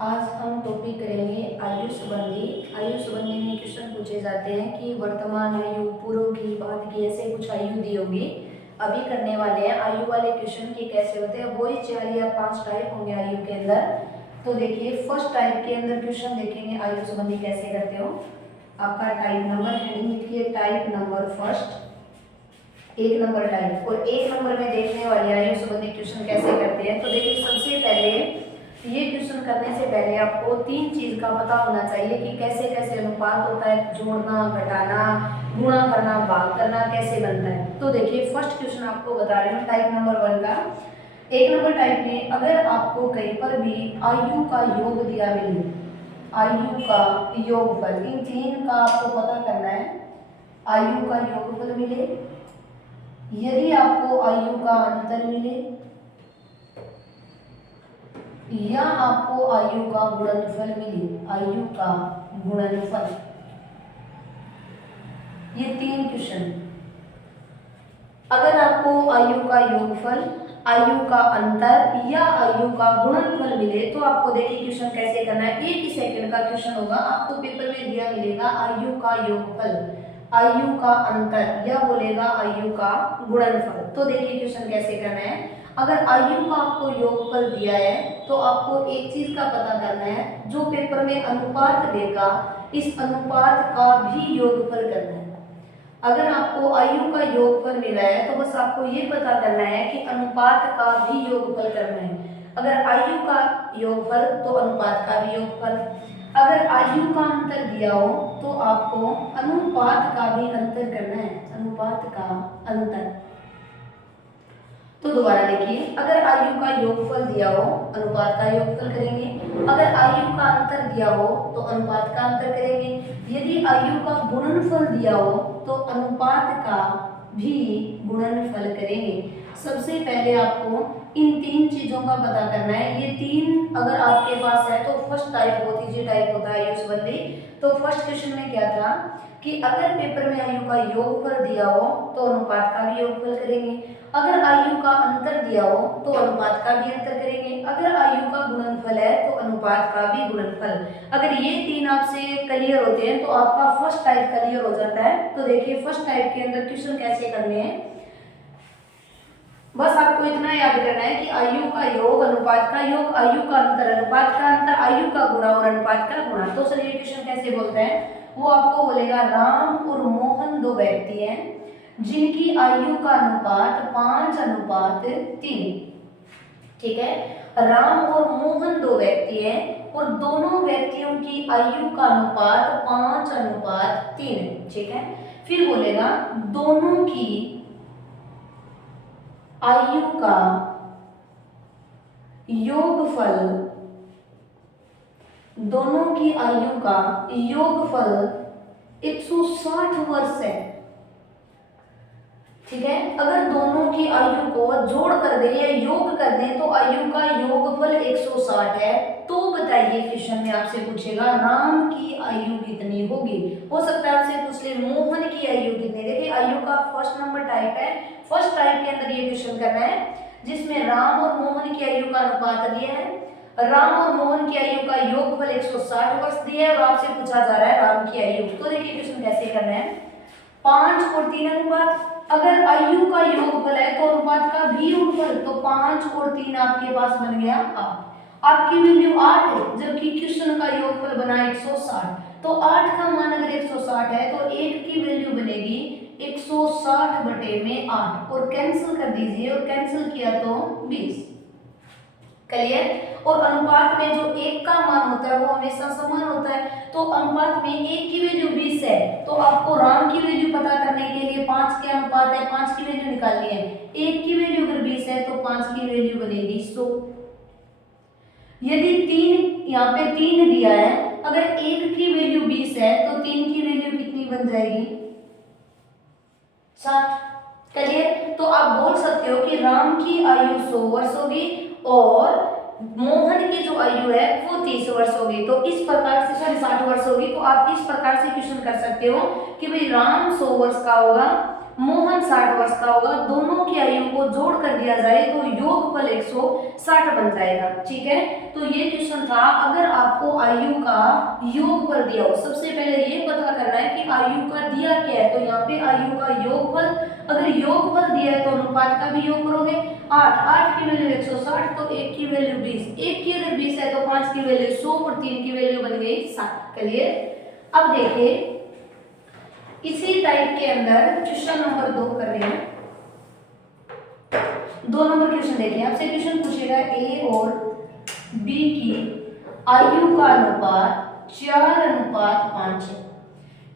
आज हम टॉपिक करेंगे आयु संबंधी। आयु संबंधी में क्वेश्चन पूछे जाते हैं कि वर्तमान आयु, पूर्व की, बाद की, ऐसे कुछ आयु दी होगी। अभी करने वाले हैं आयु वाले क्वेश्चन के कैसे होते हैं। वही 4 या 5 टाइप होंगे आयु के अंदर। तो देखिए फर्स्ट टाइप के अंदर क्वेश्चन देखेंगे आयु संबंधी कैसे करते हो। आपका टाइप नंबर हेडिंग लिखिए, type number first, 1 number type. और 1 नंबर में देखने वाले आयु संबंधी क्वेश्चन कैसे करते हैं। तो देखिए सबसे पहले ये क्वेश्चन करने से पहले आपको 3 चीज का पता होना चाहिए कि कैसे कैसे अनुपात होता है, जोड़ना, घटाना, गुणा करना, भाग करना कैसे बनता है। तो देखिए फर्स्ट क्वेश्चन आपको बता रही हूँ टाइप नंबर 1 का। 1 नंबर टाइप में अगर आपको कहीं पर भी आयु का योग दिया मिले, आयु का योगफल, इन 3 का आपको पता करना है। आयु का योगफल मिले, यदि आपको आयु का अंतर मिले, या आपको आयु का गुणनफल मिले, आयु का गुणनफल, ये 3 क्वेश्चन। अगर आपको आयु का योगफल, आयु का अंतर या आयु का गुणनफल मिले तो आपको देखिए क्वेश्चन कैसे करना है। 1 ही सेकंड का क्वेश्चन होगा, आपको पेपर में दिया मिलेगा आयु का योगफल, आयु का अंतर या बोलेगा आयु का गुणनफल। तो देखिए क्वेश्चन कैसे करना है। अगर आयु का आपको योगफल दिया है तो आपको एक चीज का पता करना है, जो पेपर में अनुपात देगा इस अनुपात का भी योगफल करना है। अगर आपको आयु का योगफल मिला है तो बस आपको ये पता करना है कि अनुपात का भी योगफल करना है। अगर आयु का योगफल तो अनुपात का भी योगफल। अगर आयु का अंतर दिया हो तो आपको अनुपात का भी अंतर करना है, अनुपात का अंतर। तो दोबारा देखिए, अगर आयु का योगफल दिया हो अनुपात का योगफल करेंगे, अगर आयु का अंतर दिया हो तो अनुपात का अंतर करेंगे, यदि आयु का गुणनफल दिया हो तो अनुपात का भी गुणनफल करेंगे। सबसे पहले आपको इन 3 चीजों का पता करना है। ये 3 अगर आपके पास है तो फर्स्ट टाइप होती है, टाइप होता है आयु संबंधी। तो फर्स्ट क्वेश्चन में क्या था कि अगर पेपर में आयु का योगफल दिया हो तो अनुपात का भी योगफल करेंगे, अगर आयु का अंतर दिया हो तो अनुपात का भी अंतर करेंगे, अगर आयु का गुणनफल है तो अनुपात का भी गुणनफल। अगर ये 3 आपसे क्लियर होते हैं तो आपका फर्स्ट टाइप क्लियर हो जाता है। तो देखिए फर्स्ट टाइप के अंदर क्वेश्चन कैसे करने हैं। बस आपको इतना याद करना है कि आयु का योग, अनुपात का योग, आयु का अंतर, अनुपात का अंतर, आयु का गुणा और अनुपात का गुणा। तो चलिए क्वेश्चन कैसे बोलते हैं। वो आपको बोलेगा राम और मोहन 2 व्यक्ति हैं जिनकी आयु का अनुपात 5:3। ठीक है, राम और मोहन 2 व्यक्ति हैं और दोनों व्यक्तियों की आयु का अनुपात 5:3 है। ठीक है, फिर बोलेगा दोनों की आयु का योगफल, दोनों की आयु का योगफल 160 वर्ष है। ठीक है, अगर दोनों की आयु को जोड़ कर दे या योग कर दे तो आयु का योगफल 160 है। तो बताइए क्वेश्चन में आपसे पूछेगा राम की आयु कितनी होगी। हो सकता है आपसे पूछ ले मोहन की आयु कितनी। देखिए आयु का फर्स्ट नंबर टाइप है, फर्स्ट टाइप के अंदर ये क्वेश्चन करना है जिसमें राम और मोहन की आयु का अनुपात दिया है, राम और मोहन की आयु का योगफल 160 वर्ष दिया है और आपसे पूछा जा रहा है राम की आयु। तो देखिए क्वेश्चन कैसे करना है। 5 और 3 अनुपात, अगर आयु का योगफल है तो अनुपात का भी योगफल, तो 5 और 3 आपके पास बन गया 8। आपकी वैल्यू 8 है जबकि क्वेश्चन का योगफल बना 160। तो 8 का मान अगर 160 है तो 1 की वैल्यू बनेगी 160/8 और कैंसिल कर दीजिए और कैंसिल किया तो 20। क्लियर। और अनुपात में जो 1 का मान होता है वो हमेशा समान होता है। तो अनुपात में 1 की वैल्यू 20 है तो आपको राम की वैल्यू पता करने के लिए 5 के अनुपात है, 5 की वैल्यू निकालनी है। 1 की वैल्यू अगर 20 है तो 5 की वैल्यू बनेगी 100। यदि 3 यहाँ पे 3 दिया है, अगर 1 की वैल्यू 20 है तो 3 की वैल्यू कितनी बन जाएगी 60। क्लियर। तो आप बोल सकते हो कि राम की आयु 100 वर्ष होगी और मोहन की जो आयु है वो 30 वर्ष होगी। तो इस प्रकार से 60 वर्ष होगी। तो आप इस प्रकार से क्वेश्चन कर सकते हो कि भाई राम 100 वर्ष का होगा, मोहन 60 वर्ष का होगा, दोनों की आयु को जोड़ कर दिया जाए तो योगफल 160 बन जाएगा। ठीक है, तो ये क्वेश्चन था। अगर आपको आयु का योगफल दिया हो, सबसे पहले ये पता करना है कि आयु का दिया क्या है, तो यहाँ पे आयु का योगफल, अगर योगफल दिया है तो अनुपात का भी योग करोगे। 8 की वैल्यू 160, तो 1 की वैल्यू 20, 1 की अगर 20 है तो 5 की वैल्यू 100 और 3 की वैल्यू बन गई 60। क्लियर। अब देखिए इसी टाइप के अंदर क्वेश्चन नंबर 2 कर रहे हैं। 2 नंबर क्वेश्चन देखिए, आपसे क्वेश्चन पूछेगा ए और बी की आयु का अनुपात 4:5 है।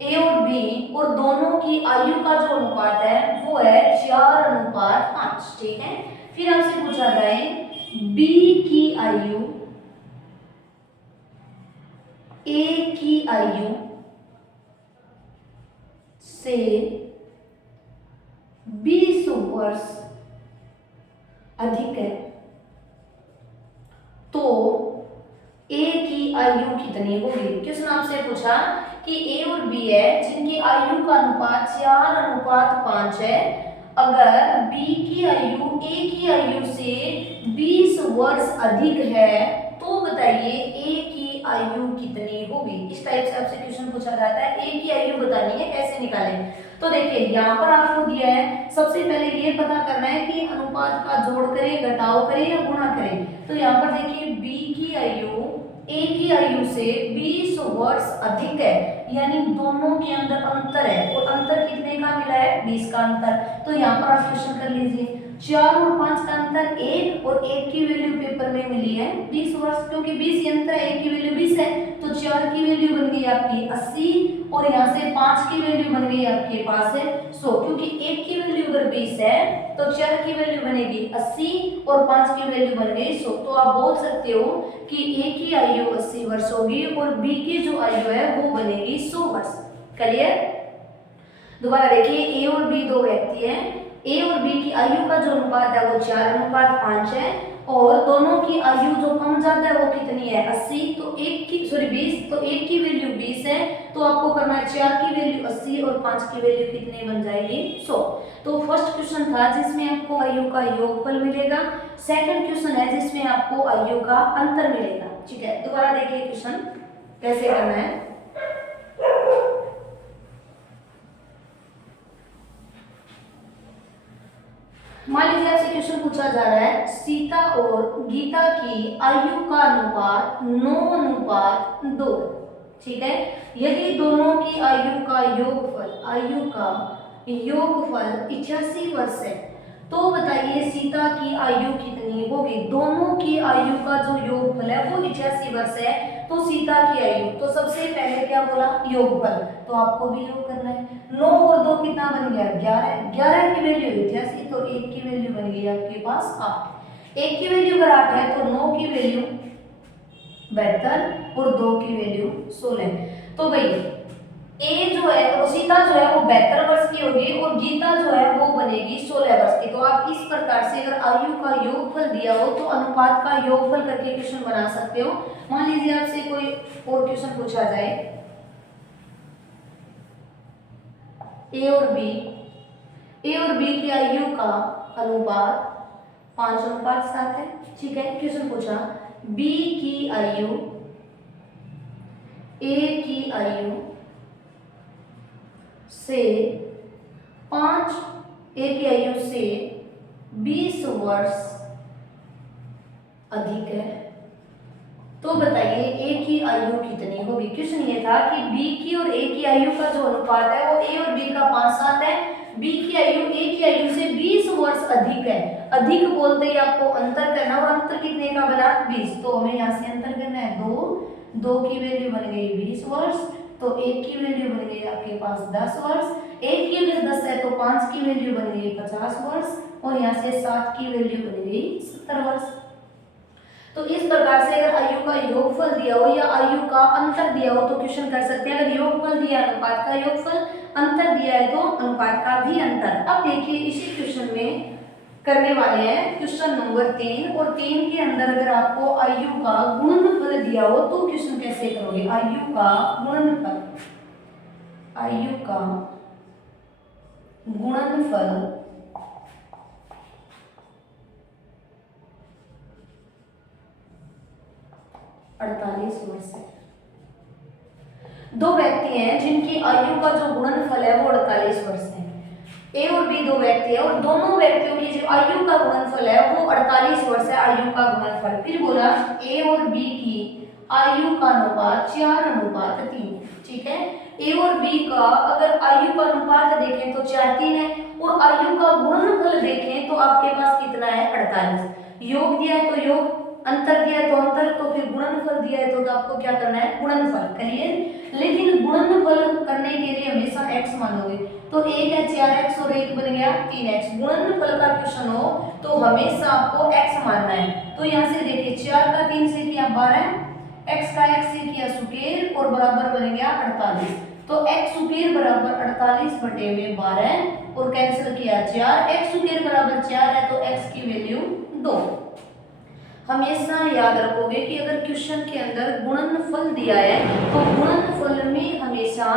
ए और बी और दोनों की आयु का जो अनुपात है वो है 4:5। ठीक है, फिर आपसे पूछा जाए बी की आयु ए की आयु से 20 वर्ष अधिक है, तो ए की आयु कितनी होगी। क्वेश्चन आपसे पूछा कि ए और बी है जिनकी आयु का अनुपात 4:5 है, अगर बी की आयु ए की आयु से 20 वर्ष अधिक है तो बताइए ए की आयु कितनी होगी। इस टाइप से आपसे क्वेश्चन पूछा जाता है, ए की आयु बतानी है, कैसे निकालें। तो देखिए यहाँ पर आपको दिया है, सबसे पहले ये पता करना है कि अनुपात का जोड़ करें, घटाव करें या गुणा करें। तो यहाँ पर देखिए बी की आयु ए की आयु से 20 वर्ष अधिक है, यानी दोनों के अंदर अंतर है, और अंतर कितने का मिला है, 20 का अंतर। तो यहाँ पर आप क्वेश्चन कर लीजिए, 4 और 5 का अंतर 1, और 1 की वैल्यू पेपर में मिली है 20 वर्ष, क्योंकि 20 ही अंतर है, 1 की वैल्यू 20 है, तो 4 की वैल्यू बन गई आपकी 80, और यहाँ से 5 की वैल्यू बन गई आपके पास है 100, क्योंकि 1 की वैल्यू अगर 20 है तो 4 की वैल्यू बनेगी 80 और 5 की वैल्यू बन गई 100। तो आप बोल सकते हो कि ए की आयु 80 वर्ष होगी और बी की जो आयु है वो बनेगी 100 वर्ष। क्लियर। दोबारा देखिए, ए और बी दो व्यक्ति हैं, ए और बी की आयु का जो अनुपात है वो 4:5 है, और दोनों की आयु जो कम ज्यादा है वो कितनी है 80, तो 20, तो 1 की वैल्यू 20 है, तो आपको करना है 4 की वैल्यू 80 और 5 की वैल्यू कितनी बन जाएगी 100। तो फर्स्ट क्वेश्चन था जिसमें आपको आयु का योगफल मिलेगा, सेकंड क्वेश्चन है जिसमें आपको आयु का अंतर मिलेगा। ठीक है, दोबारा देखिए क्वेश्चन कैसे करना है। मान लीजिए आपसे क्वेश्चन पूछा जा रहा है, सीता और गीता की आयु का अनुपात 9:2। ठीक है, यदि दोनों की आयु का योगफल 88 वर्ष है तो बताइए सीता की आयु कितनी होगी। दोनों की आयु का जो योगफल है वो 88 वर्ष है, तो सीता की आयु, तो सबसे पहले क्या बोला योगफल, तो आपको भी योग करना है। 9 और 2 कितना बन गया 11, 11 की वैल्यू 88, तो 1 की वैल्यू बन गई आपके पास 8। 1 की वैल्यू अगर 8 है तो 9 की वैल्यू 72 और 2 की वैल्यू 16। तो भाई ए जो है वो सीता जो है वो 72 वर्ष की होगी और गीता जो है वो बनेगी 16 वर्ष की। तो आप इस प्रकार से अगर आयु का योगफल दिया हो तो अनुपात का योगफल करके क्वेश्चन बना सकते हो। मान लीजिए आपसे कोई और क्वेश्चन पूछा जाए, ए और बी की आयु का अनुपात 5:7 है। ठीक है, क्वेश्चन पूछा बी की आयु ए की आयु से 20 वर्ष अधिक है, तो बताइए ए की आयु कितनी होगी। क्वेश्चन ये था कि बी की और ए की आयु का जो अनुपात है वो ए और बी का 5:7 है, बी की आयु ए की आयु से 20 वर्ष अधिक है। अधिक बोलते ही आपको अंतर करना, और अंतर कितने का बना 20, तो हमें यहाँ से अंतर करना है 2 की वैल्यू बन गई 20 वर्ष, तो 1 की वैल्यू बन गई आपके पास 10 वर्ष, 1 की अगर 10 है तो 5 की वैल्यू बन गई 50 वर्ष, और यहाँ से 7 की वैल्यू बन गई 70 वर्ष। तो इस प्रकार से अगर आयु का योगफल दिया हो या आयु का अंतर दिया हो तो क्वेश्चन कर सकते हैं। अगर योगफल दिया अनुपात का योगफल, अंतर दिया है तो अनुपात का भी अंतर। अब देखिए इसी क्वेश्चन में करने वाले हैं क्वेश्चन नंबर 3, और 3 के अंदर अगर आपको आयु का गुणनफल दिया हो तो क्वेश्चन कैसे करोगे। आयु का गुणनफल 48 वर्ष है। दो व्यक्ति हैं जिनकी आयु का जो गुणनफल है वो 48 वर्ष है। ए और बी दो व्यक्ति है और दोनों व्यक्तियों की जो आयु का गुणनफल है वो 48 वर्ष है। आयु का गुणनफल, फिर बोला ए और बी की आयु का अनुपात 4:3, ठीक है। ए और बी का अगर आयु का अनुपात देखें तो 4:3 है और आयु का गुणनफल देखें तो आपके पास कितना है 48। योग दिया है तो योग, अंतर दिया है तो अंतर, तो फिर गुणनफल दिया है तो आपको क्या करना है गुणनफल करिए। लेकिन गुणनफल करने के लिए हमेशा x मानोगे, तो एक है 4x और एक बन गया 3x। गुणनफल का क्वेश्चन हो तो हमेशा आपको x मानना है। तो यहाँ से देखिए 4 का 3 से किया 12, x का x से किया सुकेर और बराबर बन गया 48। तो x सुकेर बराबर 48 बटे में 12 और कैंसिल किया 4, x सुकेर बराबर 4 है तो x की वैल्यू 2। हमेशा याद रखोगे कि अगर क्वेश्चन के अंदर गुणनफल दिया है तो गुणनफल में हमेशा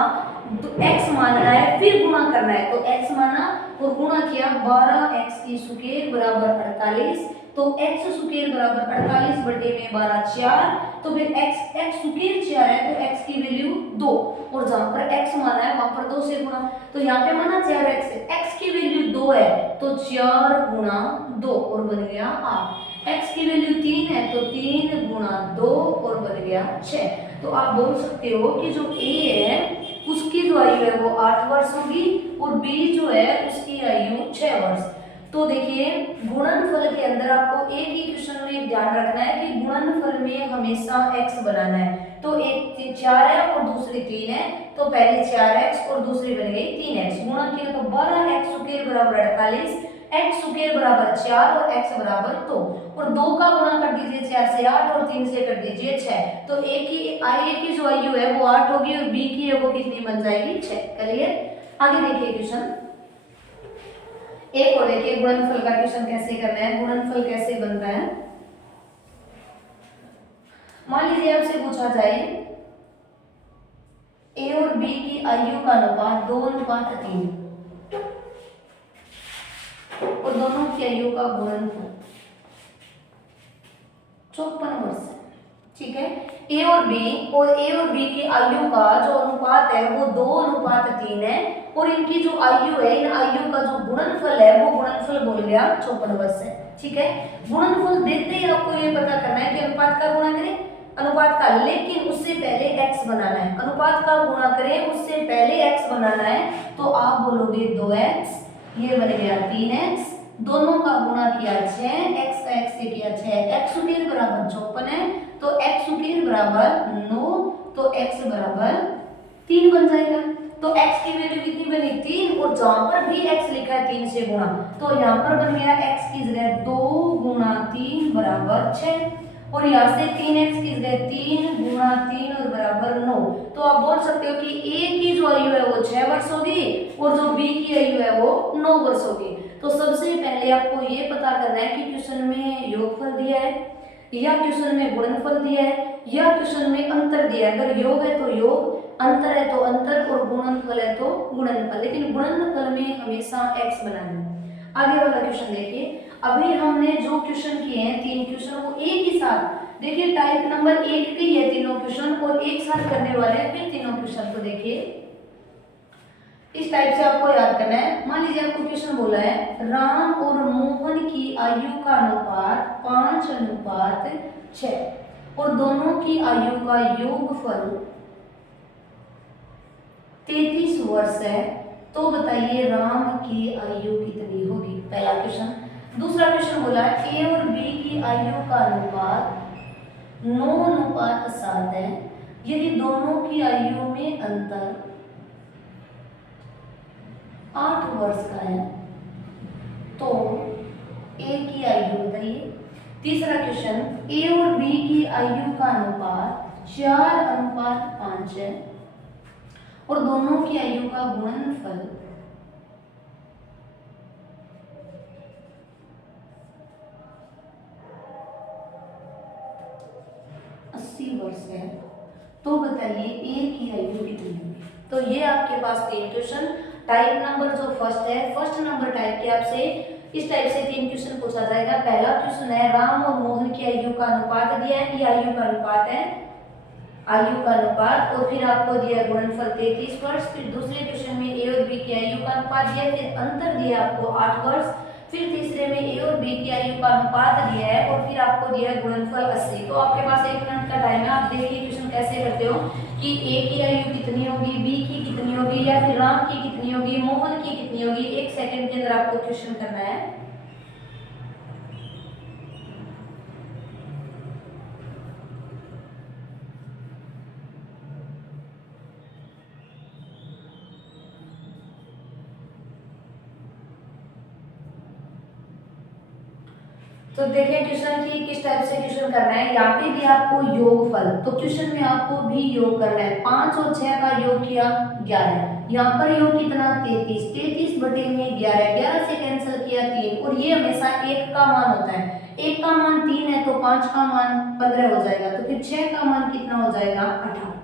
x मानना है फिर गुणा करना है। तो x माना और गुणा किया 12x की सुकेर बराबर 48, तो x सुकेर बराबर 48 बटे में 12 4, तो फिर x सुकेर 4 है तो x की वैल्यू 2 और जहां पर x माना है वहां पर 2 से गुणा, तो यहाँ पे माना 4x है, x की वैल्यू 2 है तो 4 गुणा 2 और बन गया 8। x की वैल्यू 3 है तो 3 गुणा 2 और बन गया 6। तो आप बोल सकते हो कि जो a है उसकी जो आयु है वो 8 वर्ष होगी और b जो है उसकी आयु 6 वर्ष। तो देखिए गुणनफल के अंदर आपको एक ही क्वेश्चन में ध्यान रखना है कि गुणनफल में हमेशा x बनाना है। तो एक 4 है और दूसरी 3 है, तो पहले 4x और दूसरी बन गई 3x। गुणा किया तो 12x सुकेर बराबर 48, x सुकेर बराबर 4 और x बराबर 2 और 2 का गुणा कर दीजिए 4 से 8 और 3 से कर दीजिए 6। तो a की जो आयु है वो 8 होगी और b की है वो कितनी बन जाएगी 6। क्लियर। आगे देखिए क्वेश्चन एक और देखिए गुणनफल का क्वेश्चन कैसे करना है, गुणनफल कैसे बनता है। मान लीजिए आपसे पूछा जाए a और b की आयु का अनुपात 2:3 और दोनों की आयु का गुणनफल 54 वर्ष है, ठीक है। ए और बी की आयु का जो अनुपात है वो 2:3 है और इनकी जो आयु है इन आयु का जो गुणनफल है वो गुणनफल बोल गया 54 वर्ष है, ठीक है। गुणनफल देते ही आपको ये पता करना है कि अनुपात का गुणा करें अनुपात का, लेकिन उससे पहले x बनाना है। अनुपात का गुणा करें उससे पहले x बनाना है, तो आप बोलोगे 2x, ये बन गया 3x, दोनों का गुणा किया 6, x का x से किया 6, x सुकेर बराबर 54 है तो x सुकेर बराबर 9, तो x बराबर 3 बन जाएगा। तो x की वैल्यू कितनी बनी 3 और जहां पर भी x लिखा है 3 से गुणा, तो यहाँ पर बन गया x की जगह 2 गुणा 3 बराबर 6 और यहाँ से 3x की जगह 3 गुणा 3 और बराबर 9। तो आप बोल सकते हो कि a की जो आयु है वो 6 वर्ष होगी और जो b की आयु है वो 9 वर्ष होगी। तो सबसे पहले आपको ये पता करना है कि क्वेश्चन में योगफल दिया है या क्वेश्चन में गुणनफल दिया है या क्वेश्चन में अंतर दिया है। अगर योग है तो योग, अंतर है तो अंतर और गुणनफल है तो गुणनफल, लेकिन गुणनफल में हमेशा x बनाना है। आगे वाला क्वेश्चन देखिए। अभी हमने जो क्वेश्चन किए हैं 3 क्वेश्चन वो एक ही साथ देखिए टाइप नंबर 1 के ये तीनों क्वेश्चन और एक साथ करने वाले हैं। फिर तीनों क्वेश्चन को देखिए इस टाइप से आपको याद करना है। मान लीजिए आपको क्वेश्चन बोला है राम और मोहन की आयु का अनुपात 5:6 और दोनों की आयु का योगफल 33 वर्ष है, तो बताइए राम की आयु कितनी होगी। पहला क्वेश्चन। दूसरा क्वेश्चन बोला है ए और बी की आयु का अनुपात 9:7 है, यदि दोनों की आयु में अंतर 8 वर्ष का है तो ए की आयु बताइए। तीसरा क्वेश्चन ए और बी की आयु का अनुपात 4:5 है और दोनों की आयु का गुणनफल 80 वर्ष है, तो बताइए ए की आयु कितनी होगी। तो ये आपके पास 3 क्वेश्चन टाइप नंबर जो फर्स्ट है, फर्स्ट नंबर टाइप के आपसे इस टाइप से 3 क्वेश्चन पूछा जाएगा। पहला क्वेश्चन है राम और मोहन की आयु का अनुपात दिया है, ये आयु का अनुपात है, आयु का अनुपात, और फिर आपको दिया गुणनफल 33 वर्ष। फिर दूसरे क्वेश्चन में ए और बी की आयु का अनुपात दिया, फिर अंतर दिया आपको 8 वर्ष। फिर तीसरे में ए और बी की आयु का अनुपात दिया है और फिर आपको दिया है गुणनफल 80। तो आपके पास 1 मिनट का टाइम है, आप देखिए क्वेश्चन कैसे करते हो कि ए की आयु कितनी होगी, बी की कितनी होगी, या फिर राम की कितनी होगी, मोहन की कितनी होगी। 1 सेकंड के अंदर आपको क्वेश्चन करना है। तो देखिए क्वेश्चन की किस टाइप से क्वेश्चन करना है। यहाँ पे भी आपको योगफल, तो क्वेश्चन में आपको भी योग करना है। 5 और 6 का योग किया 11, यहाँ पर योग कितना 33, 33 बटे में 11, 11 से कैंसिल किया 3, और ये हमेशा 1 का मान होता है। 1 का मान 3 है तो 5 का मान 15 हो जाएगा, तो फिर 6 का मान कितना हो जाएगा 18।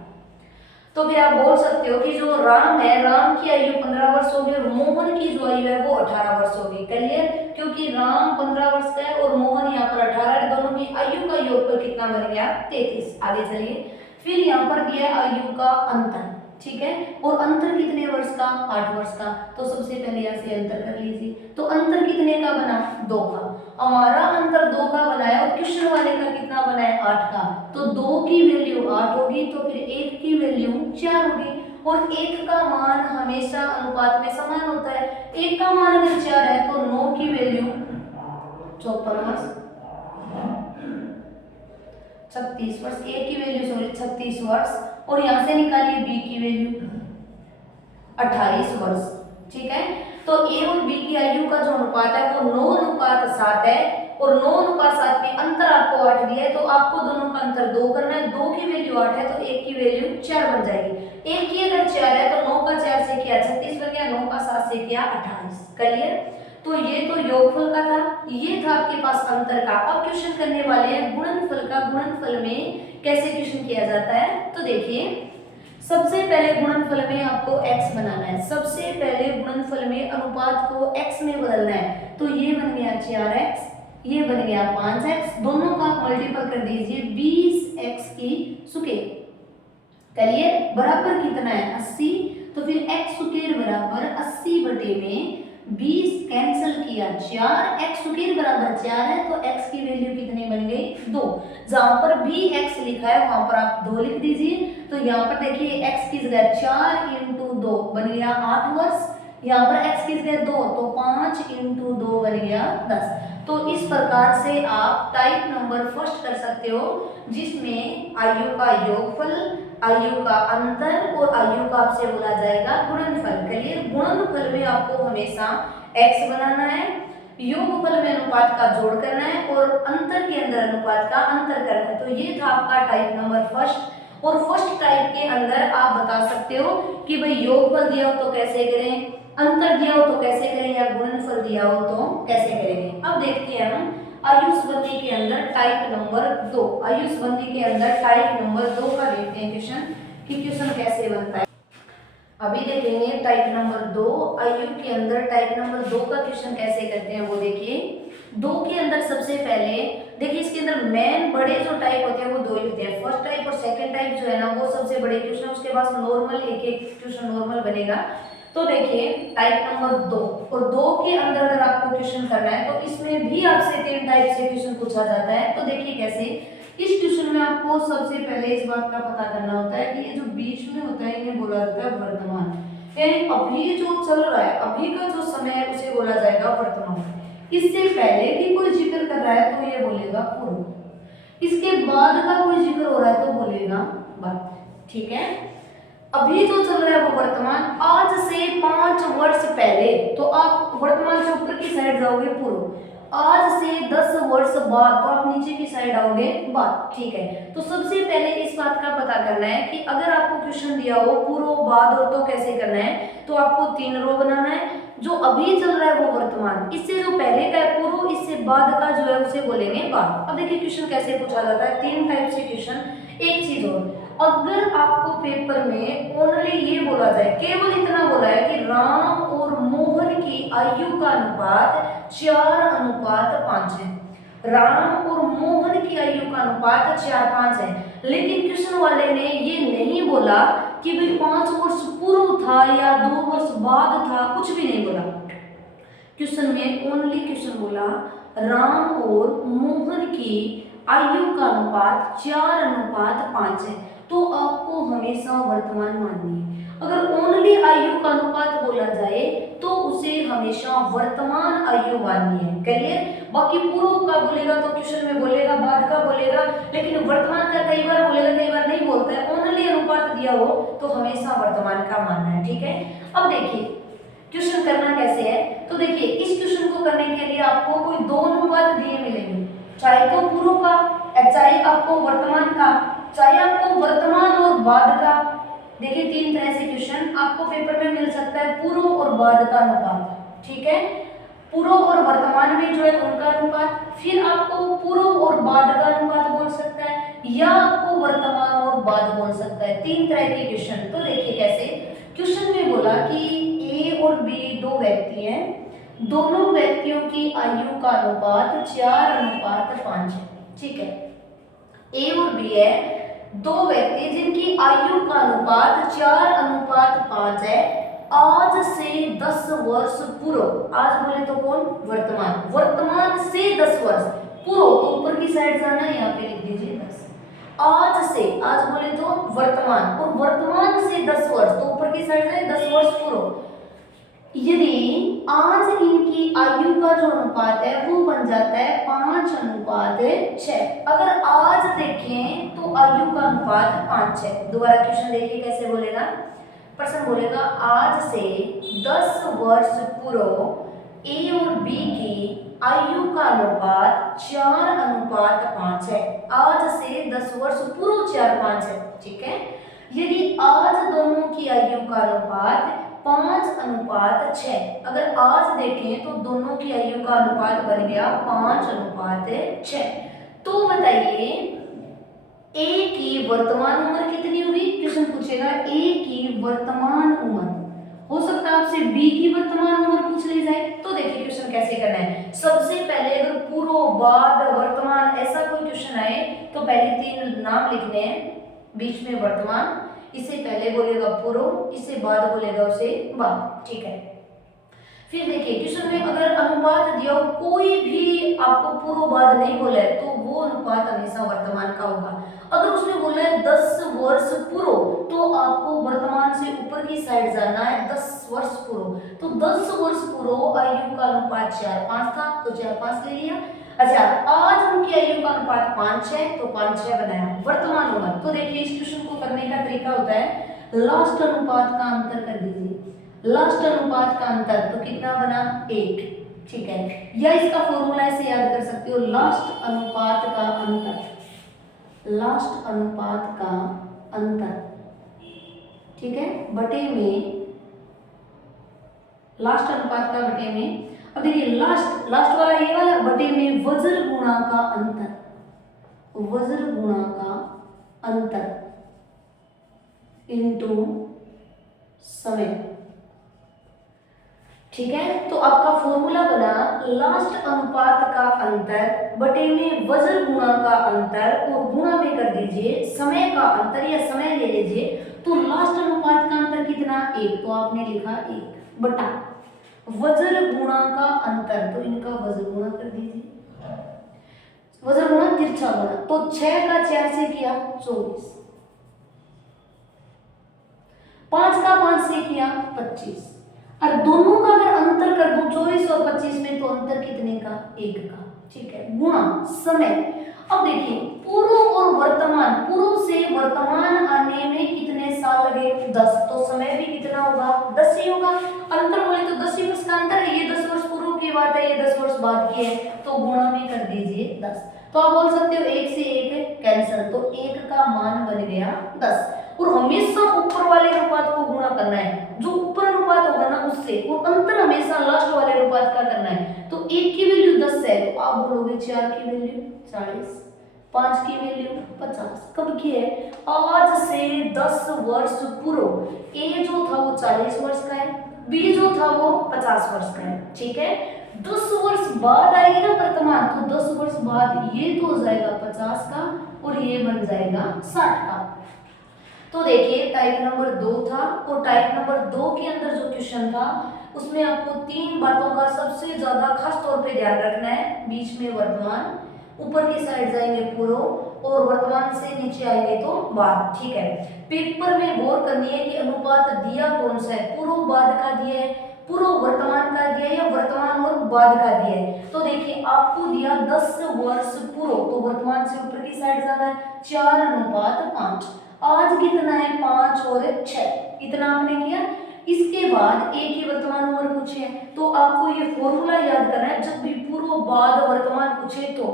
तो फिर आप बोल सकते हो कि जो राम है, राम की आयु 15 वर्ष होगी और मोहन की जो आयु है वो 18 वर्ष होगी। क्लियर, क्योंकि राम 15 वर्ष का है और मोहन यहाँ पर 18 है, दोनों की आयु का योगफल कितना बन गया 33। आगे चलिए, फिर यहाँ पर दिया है आयु का अंतर, ठीक है, और अंतर कितने वर्ष का 8 वर्ष का। तो सबसे पहले यहाँ से अंतर कर लीजिए, तो अंतर कितने का बना 2 का। हमारा अंतर 2 का बना है और कृष्ण वाले का कितना बना है 8 का, तो 2 की वैल्यू 8 होगी, तो फिर 1 की वैल्यू 4 होगी। और 1 का मान हमेशा अनुपात में समान होता है। 1 का मान अगर 4 है तो 9 की वैल्यू 54 वर्ष, 36 वर्ष, 1 की वैल्यू सॉरी 36 वर्ष, और यहाँ से निकालिए बी की वैल्यू 28 वर्ष, ठीक है। तो ए और बी की आयु का जो अनुपात है वो 9:7 है, और 9:7 में अंतर आपको 8 दिया है, तो आपको दोनों का अंतर 2 करना है। 2 की वैल्यू 8 है तो 1 की वैल्यू 4 बन जाएगी। 1 की अगर 4 है तो 9 का 4 से किया 36 बन गया, 9 का 7 से किया 28। क्लियर, तो ये तो योगफल का था, ये था आपके पास अंतर का। अब क्वेश्चन करने वाले हैं गुणनफल का। गुणनफल में कैसे क्वेश्चन किया जाता है, तो देखिए सबसे पहले गुणनफल में आपको x बनाना है। सबसे पहले गुणनफल में अनुपात को x में बदलना है, तो ये बन गया 4x, ये बन गया 5x, दोनों का मल्टीपल कर दीजिए 20x की सुकेर। क्लियर, बराबर कितना है 80, तो फिर x सुकेर बराबर 80 बटे में 20 कैंसिल किया 4, x सुकेर बराबर 4 है तो x की वैल्यू कितनी बन गई 2। जहां पर भी x लिखा है वहां पर आप 2 लिख दीजिए। तो यहाँ पर देखिए x की जगह 4 × 2 बन गया 8 वर्ष, यहाँ पर x की जगह 2 तो 5 × 2 बन गया 10। तो इस प्रकार से आप टाइप नंबर फर्स्ट कर सकते हो, जिसमें आयु का योगफल, आयु का अंतर और आयु का आपसे बोला जाएगा गुणनफल। क्लियर, गुणनफल में आपको हमेशा x बनाना है, योगफल में अनुपात का जोड़ करना है और अंतर के अंदर अनुपात का अंतर करना है। तो ये था आपका टाइप नंबर फर्स्ट। और फर्स्ट टाइप के अंदर आप बता सकते हो कि भाई योगफल दिया हो तो कैसे करें, अंतर दिया हो तो कैसे करें, या गुणनफल दिया हो तो कैसे करेंगे। अब देखते हैं हम आयुष्वंदी के अंदर टाइप नंबर 2। आयुष्वंदी के अंदर टाइप नंबर 2 का देखते हैं क्वेश्चन कि क्वेश्चन कैसे बनता है। अभी देखेंगे टाइप नंबर 2, आयु के अंदर टाइप नंबर 2 का क्वेश्चन कैसे करते हैं वो देखिए। 2 के अंदर सबसे पहले देखिए, इसके अंदर मेन बड़े जो टाइप होते हैं वो 2 ही होते हैं। फर्स्ट टाइप और सेकंड टाइप जो है ना वो सबसे बड़े क्वेश्चन, उसके बाद नॉर्मल एक क्वेश्चन नॉर्मल बनेगा। तो देखिए टाइप नंबर 2 और 2 के अंदर अगर आपको क्वेश्चन करना है तो इसमें भी आपसे 3 टाइप से क्वेश्चन पूछा जाता है। तो देखिए कैसे, इस क्वेश्चन में आपको सबसे पहले इस बात का पता करना होता है कि ये जो बीच में होता है इन्हें बोला जाता है वर्तमान, यानी अभी जो चल रहा है, अभी का जो समय है उसे बोला जाएगा वर्तमान। इससे पहले भी कोई जिक्र कर रहा है तो ये बोलेगा पूर्व, इसके बाद का कोई जिक्र हो रहा है तो बोलेगा बाद, ठीक है। अभी जो चल रहा है वो वर्तमान, आज से 5 वर्ष पहले, तो आप वर्तमान से ऊपर की साइड जाओगे पूर्व, आज से 10 वर्ष बाद तो आप नीचे की साइड आओगे बाद, ठीक है। तो सबसे पहले इस बात का पता करना है कि अगर आपको क्वेश्चन दिया हो पूर्व बाद और तो कैसे करना है, तो आपको 3 रो बनाना है। जो अभी चल रहा है वो वर्तमान, इससे जो पहले का है पूर्व, इससे बाद का जो है उसे बोलेंगे बाद। अब देखिए क्वेश्चन कैसे पूछा जाता है, 3 टाइप से क्वेश्चन। एक चीज और, अगर आपको पेपर में ओनली ये बोला जाए, केवल इतना बोला है कि राम और मोहन की आयु का अनुपात 4:5 है, राम और मोहन की आयु का अनुपात 4:5 है, लेकिन क्वेश्चन वाले ने ये नहीं बोला कि भाई 5 वर्ष पूर्व था या 2 वर्ष बाद था, कुछ भी नहीं बोला। क्वेश्चन में ओनली क्वेश्चन बोला राम और मोहन की आयु का अनुपात 4:5 है, तो आपको हमेशा वर्तमान माननी है। अगर ओनली आयु का अनुपात बोला जाए तो उसे हमेशा वर्तमान आयु माननी है। क्लियर? बाकी पूर्व का बोलेगा तो क्वेश्चन में बोलेगा, बाद का बोलेगा, लेकिन वर्तमान का कई बार बोलेगा, कई बार नहीं बोलता है। ओनली अनुपात दिया हो तो हमेशा वर्तमान का मानना है। ठीक है, अब देखिए क्वेश्चन करना कैसे है। तो देखिए इस क्वेश्चन को करने के लिए आपको कोई 2 अनुपात दिए मिलेंगे, चाहे तो पूर्व का, चाहे आपको वर्तमान का, चाहे आपको वर्तमान और बाद का। देखिए 3 तरह से क्वेश्चन आपको पेपर में मिल सकता है, पूर्व और बाद का अनुपात। ठीक है, पूर्व और वर्तमान में जो है उनका अनुपात, फिर आपको पूर्व और बाद का अनुपात बोल सकता है, या आपको वर्तमान और बाद बोल सकता है। 3 तरह के क्वेश्चन। तो देखिए कैसे, क्वेश्चन में बोला कि ए और बी 2 व्यक्ति हैं, दोनों व्यक्तियों की आयु का अनुपात 4:5 है। ठीक है, ए और बी है 2 व्यक्ति जिनकी आयु का अनुपात 4:5 है। आज से 10 वर्ष पूर्व, आज बोले तो कौन? वर्तमान, वर्तमान से 10 वर्ष पूर्व, तो ऊपर की साइड जाना है, यहाँ पे लिख दीजिए 10। आज से, आज बोले तो वर्तमान, और वर्तमान से 10 वर्ष, तो ऊपर की साइड जाए 10 वर्ष पूर्व। यदि आज इनकी आयु का जो अनुपात है वो बन जाता है 5:6। अगर आज देखें तो आयु का अनुपात 5 है। दोबारा क्वेश्चन देखिए कैसे बोलेगा, प्रश्न बोलेगा आज से 10 वर्ष पूर्व ए और बी की आयु का अनुपात 4:5 है। आज से 10 वर्ष पूर्व 4:5 है। ठीक है, यदि आज दोनों की आयु का अनुपात 5:6, अगर आज देखें तो दोनों की आयु का अनुपात बन गया 5:6। तो बताइए ए की वर्तमान उम्र कितनी होगी? क्वेश्चन पूछेगा ए की वर्तमान उम्र, हो सकता है आपसे बी की वर्तमान उम्र पूछ ली जाए। तो देखिए क्वेश्चन कैसे करना है। सबसे पहले अगर पूर्व, बाद, वर्तमान ऐसा कोई क्वेश्चन आए तो पहले 3 नाम लिखने हैं, बीच में वर्तमान, इससे पहले बोलेगा पूर्व, इससे बाद बोलेगा उसे बाद। ठीक है, फिर देखिए क्वेश्चन में अगर अनुपात दिया हो, कोई भी आपको पूर्व बाद नहीं बोला है तो वो अनुपात हमेशा वर्तमान का होगा। अगर उसने बोला है 10 वर्ष पूर्व, तो आपको वर्तमान से ऊपर की साइड जाना है 10 वर्ष पूर्व। तो 10 वर्ष पूर्व आयु का अनुपात 4:5 था, तो 4:5 ले लिया। अच्छा, आज उनकी आयु का अनुपात 5 है, तो 5:6 बनाया वर्तमान उम्र। तो देखिए इस क्वेश्चन को करने का तरीका होता है, लास्ट अनुपात का अंतर कर दीजिए। लास्ट अनुपात का अंतर तो कितना बना? 1। ठीक है, या इसका फॉर्मूला ऐसे याद कर सकते हो, लास्ट अनुपात का अंतर, लास्ट अनुपात का अंतर, ठीक है, बटे में, लास्ट अनुपात का बटे में। अब देखिए लास्ट वाला ये वाला बटे में वज्र गुणा का अंतर, वज्र गुणा का अंतर इनटू समय। ठीक है, तो आपका फॉर्मूला बना लास्ट अनुपात का अंतर बटे में वज्र गुणा का अंतर, और गुणा में कर दीजिए समय का अंतर, या समय ले लीजिए। तो लास्ट अनुपात का अंतर कितना? 1, तो आपने लिखा 1 बटा वज्र गुणा का अंतर, तो इनका वज्र गुणा कर दीजिए, वज्र गुणा तिरछा गुणा, तो 6 का 4 से किया 24, 5 का 5 से किया 25, और दोनों का अगर अंतर कर दूं 24 और 25 में, तो अंतर कितने का? 1 का। ठीक है, गुणा समय। अब देखिए पूर्व और वर्तमान, पूर्व से वर्तमान आने में कितने साल लगे? 10, तो समय भी कितना होगा? 10 ही होगा। अंतर बोले तो 10 ही वर्ष का अंतर है, ये 10 वर्ष पूर्व की बात है, ये 10 वर्ष बाद की है, तो गुणा में कर दीजिए 10। तो आप बोल सकते हो 1 से 1 कैंसिल, तो 1 का मान बन गया 10। और हमेशा ऊपर वाले अनुपात को गुणा करना है, जो ऊपर अनुपात होगा ना उससे, और अंतर हमेशा लास्ट वाले अनुपात का करना है। तो 1 की वैल्यू 10 है, तो आप बोलोगे 4 की वैल्यू 40, 5 की वैल्यू 50। कब की है? आज से 10 वर्ष पूर्व। ए जो था वो 40 वर्ष का है, बी जो था वो 50 वर्ष का है। ठीक है, 10 वर्ष बाद आएगी ना वर्तमान, तो 10 वर्ष बाद ये तो हो जाएगा 50 का और ये बन जाएगा 60 का। तो देखिए टाइप नंबर 2 था, और टाइप नंबर 2 के अंदर जो क्वेश्चन था उसमें आपको 3 बातों का सबसे ज्यादा खास तौर पे ध्यान रखना है। बीच में वर्तमान, ऊपर की साइड जाएंगे पूर्व, और वर्तमान से नीचे आएंगे तो बाद। ठीक है, पेपर में गौर करनी है कि अनुपात दिया कौन सा है, पूर्व बाद का दिया है, पूर्व वर्तमान का दिया है, या वर्तमान और बाद का दिया है। तो देखिए आपको दिया 10 वर्ष पूर्व, तो वर्तमान से ऊपर की साइड जाना है, 4:5। आज कितना है? 5 और 6, इतना आपने किया। इसके बाद एक ही वर्तमान उम्र पूछे, तो आपको ये फॉर्मूला याद करना है। जब भी पूर्व बाद वर्तमान पूछे तो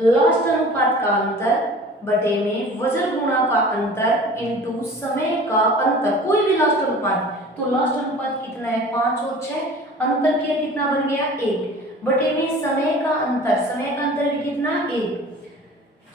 लास्ट अनुपात का अंतर बटे में वजन गुणा का अंतर इनटू समय का अंतर, कोई भी लास्ट अनुपात। तो लास्ट अनुपात कितना है? 5 और 6, अंतर किया कितना बन गया? 1, बटे में समय का अंतर, समय का अंतर भी कितना? 1,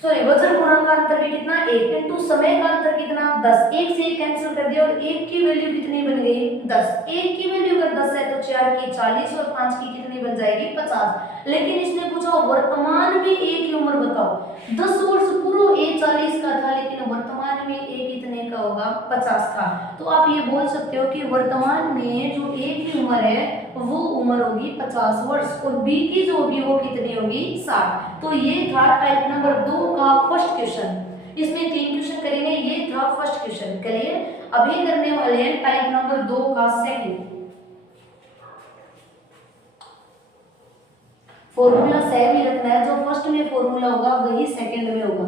सॉरी वजन गुणा का अंतर भी कितना? 1, इनटू समय का अंतर कितना? 10। 1 से 1 कैंसिल कर दिया और 1 की वैल्यू कितनी बन गई? 10। 1 की वैल्यू अगर 10 है तो 4 की 40 और 5 की कितनी बन जाएगी? 50। लेकिन इसने पूछा वर्तमान में ए की उम्र बताओ। 10 वर्ष पूर्व ए 40 का था, लेकिन वर्तमान में ए कितने का होगा? 50 का। तो आप ये बोल सकते हो कि वर्तमान में जो ए की उम्र है वो उम्र होगी 50 वर्ष, और बी की जो होगी वो कितनी होगी? 60। तो ये था टाइप नंबर 2 का फर्स्ट क्वेश्चन। इसमें 3 क्वेश्चन करेंगे, ये था फर्स्ट क्वेश्चन। चलिए अभी करने वाले हैं टाइप नंबर 2 का सेकंड। फॉर्मूला सेम ही रखना है, जो फर्स्ट में फॉर्मूला होगा वही सेकंड में होगा।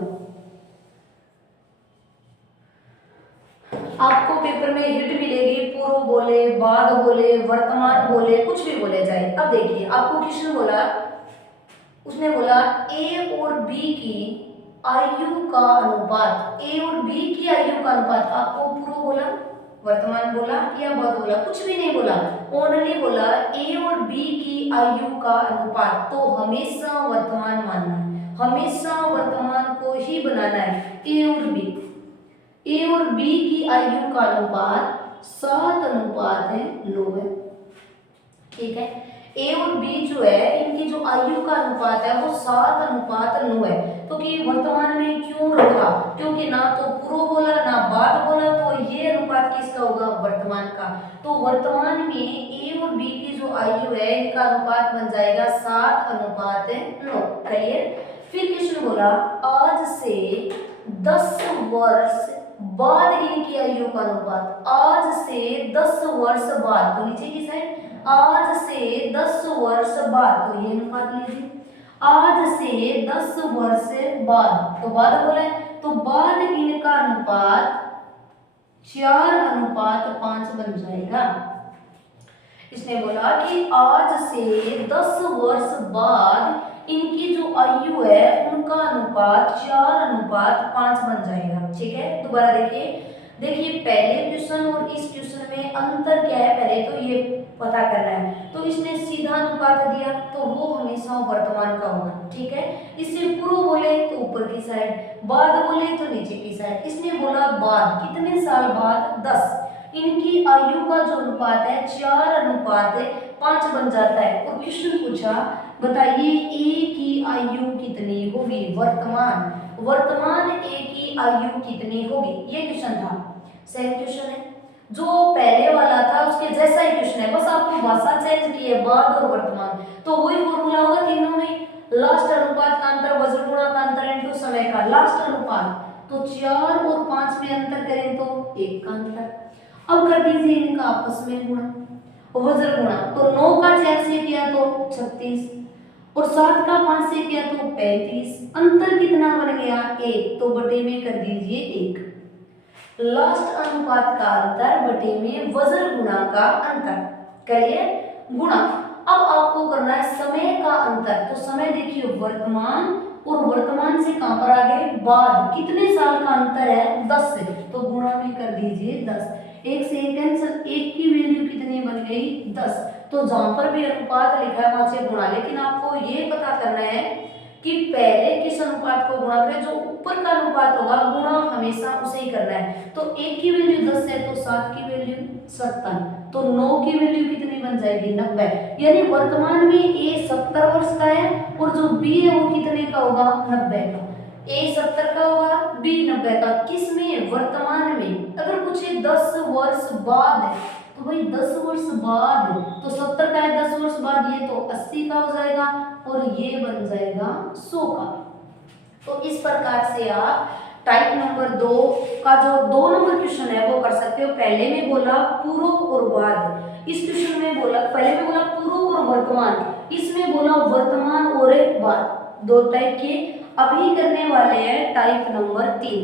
आपको पेपर में हिट मिलेगी, पूर्व बोले, बाद बोले, वर्तमान बोले, कुछ भी बोले जाए। अब देखिए आपको क्वेश्चन बोला, उसने बोला ए और बी की आयु का अनुपात, ए और बी की आयु का अनुपात। आपको पूर्व बोला, वर्तमान बोला या बाद बोला? कुछ भी नहीं बोला, ओनली बोला ए और बी की आयु का अनुपात। तो हमेशा वर्तमान मानना है, हमेशा वर्तमान को ही बनाना है। ए और बी, ए और बी की आयु का अनुपात 7:9 है। ठीक है, ए और बी जो है इनकी जो आयु का अनुपात है वो 7:9 है। तो कि वर्तमान में क्यों रखा? क्योंकि ना तो पूर्व बोला ना बाद बोला, तो ये अनुपात किसका होगा? वर्तमान का। तो वर्तमान में ए और बी की जो आयु है इनका अनुपात बन जाएगा 7:9। क्लियर? फिर क्वेश्चन बोला आज से 10 वर्ष बाद इनकी आयु का अनुपात, आज से 10 वर्ष बाद, तो नीचे की साइड आज से 10 वर्ष बाद, तो ये अनुपात लीजिए। आज से 10 वर्ष बाद, तो बाद बोला है, तो बाद इनका अनुपात 4:5 बन जाएगा। इसने बोला कि आज से 10 वर्ष बाद इनकी जो आयु है उनका अनुपात 4:5 बन जाएगा। ठीक है, दोबारा देखिए। देखिए पहले क्वेश्चन और इस क्वेश्चन में अंतर क्या है, पहले तो ये पता करना है। तो इसने सीधा अनुपात दिया तो वो हमेशा वर्तमान का होगा। ठीक है, इससे पूर्व बोले तो ऊपर की साइड, बाद बोले तो नीचे की साइड। इसने बोला बाद, कितने साल बाद? 10। इनकी आयु का जो अनुपात है 4:5 बन जाता है। और क्वेश्चन पूछा बताइए ए की आयु कितनी होगी? वर्तमान, वर्तमान ए की आयु कितनी होगी? ये क्वेश्चन था, सेम क्वेश्चन है जो पहले वाला था उसके जैसा ही क्वेश्चन है, बस आपको भाषा चेंज की है, बाद और वर्तमान। तो वही फॉर्मूला होगा तीनों में, लास्ट अनुपात का अंतर वजन गुणा का अंतर इनटू समय का लास्ट अनुपात। तो 4 और 5 में अंतर करें तो 1 का अंतर। अब कर दीजिए इनका आपस में गुणा, वजन गुणा। तो 9 का 4 से किया तो 36, और 7 का 5 से किया तो 35। अंतर कितना बन गया? 1, तो बटे में कर दीजिए 1। लास्ट अनुपात का अंतर बटे में वजन गुणा का अंतर, करिए गुणा। अब आपको करना है समय का अंतर। तो समय देखिए वर्तमान, और वर्तमान से कहां पर आ गए? बाद। कितने साल का अंतर है? 10 से, तो गुणा में कर दीजिए 10। 1 से 1 कैंसिल, 1 की वैल्यू कितनी बन गई? 10। तो जहां पर भी अनुपात लिखा है वहां से गुणा। लेकिन आपको ये पता करना है कि पहले किस अनुपात को गुणा करें, जो ऊपर का अनुपात होगा गुणा हमेशा उसे ही करना है। तो 1 की वैल्यू 10 है तो 7 की वैल्यू 70, तो 9 की वैल्यू कितनी बन जाएगी 90। यानी वर्तमान में ए 70 वर्ष का है और जो बी है वो कितने का होगा 90 का। ए 70 का होगा, बी 90 का। किस में, वर्तमान में। अगर पूछे 10 वर्ष बाद, तो भाई 10 वर्ष बाद, तो 70 का है 10 वर्ष बाद, ये तो 80 का हो जाएगा और ये बन जाएगा 100 का। तो इस प्रकार से आप टाइप नंबर 2 का जो 2 नंबर क्वेश्चन है वो कर सकते हो। पहले में बोला पूर्व और बाद, इस क्वेश्चन में बोला, पहले में बोला पूर्व और वर्तमान, इसमें बोला वर्तमान और बाद, दो टाइप के। अभी करने वाले हैं टाइप नंबर 3।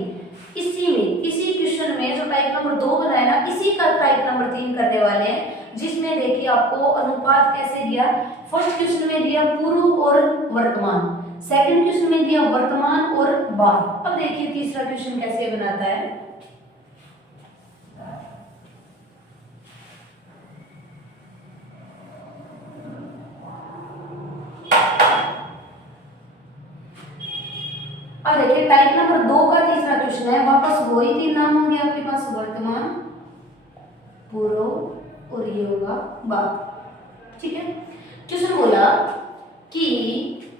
इसी में, इसी क्वेश्चन में जो टाइप नंबर 2 बनाया ना, इसी का टाइप नंबर 3 करने वाले हैं, जिसमें देखिए आपको अनुपात कैसे दिया। फर्स्ट क्वेश्चन में दिया पूर्व और वर्तमान, सेकंड क्वेश्चन में दिया वर्तमान और बाद। अब देखिए तीसरा क्वेश्चन कैसे बनाता है। अब देखिए टाइप नंबर 2 का तीसरा क्वेश्चन है, वापस वही 3 नाम होंगे आपके पास, वर्तमान, पूर्व और ये होगा बाद। ठीक है, क्वेश्चन बोला कि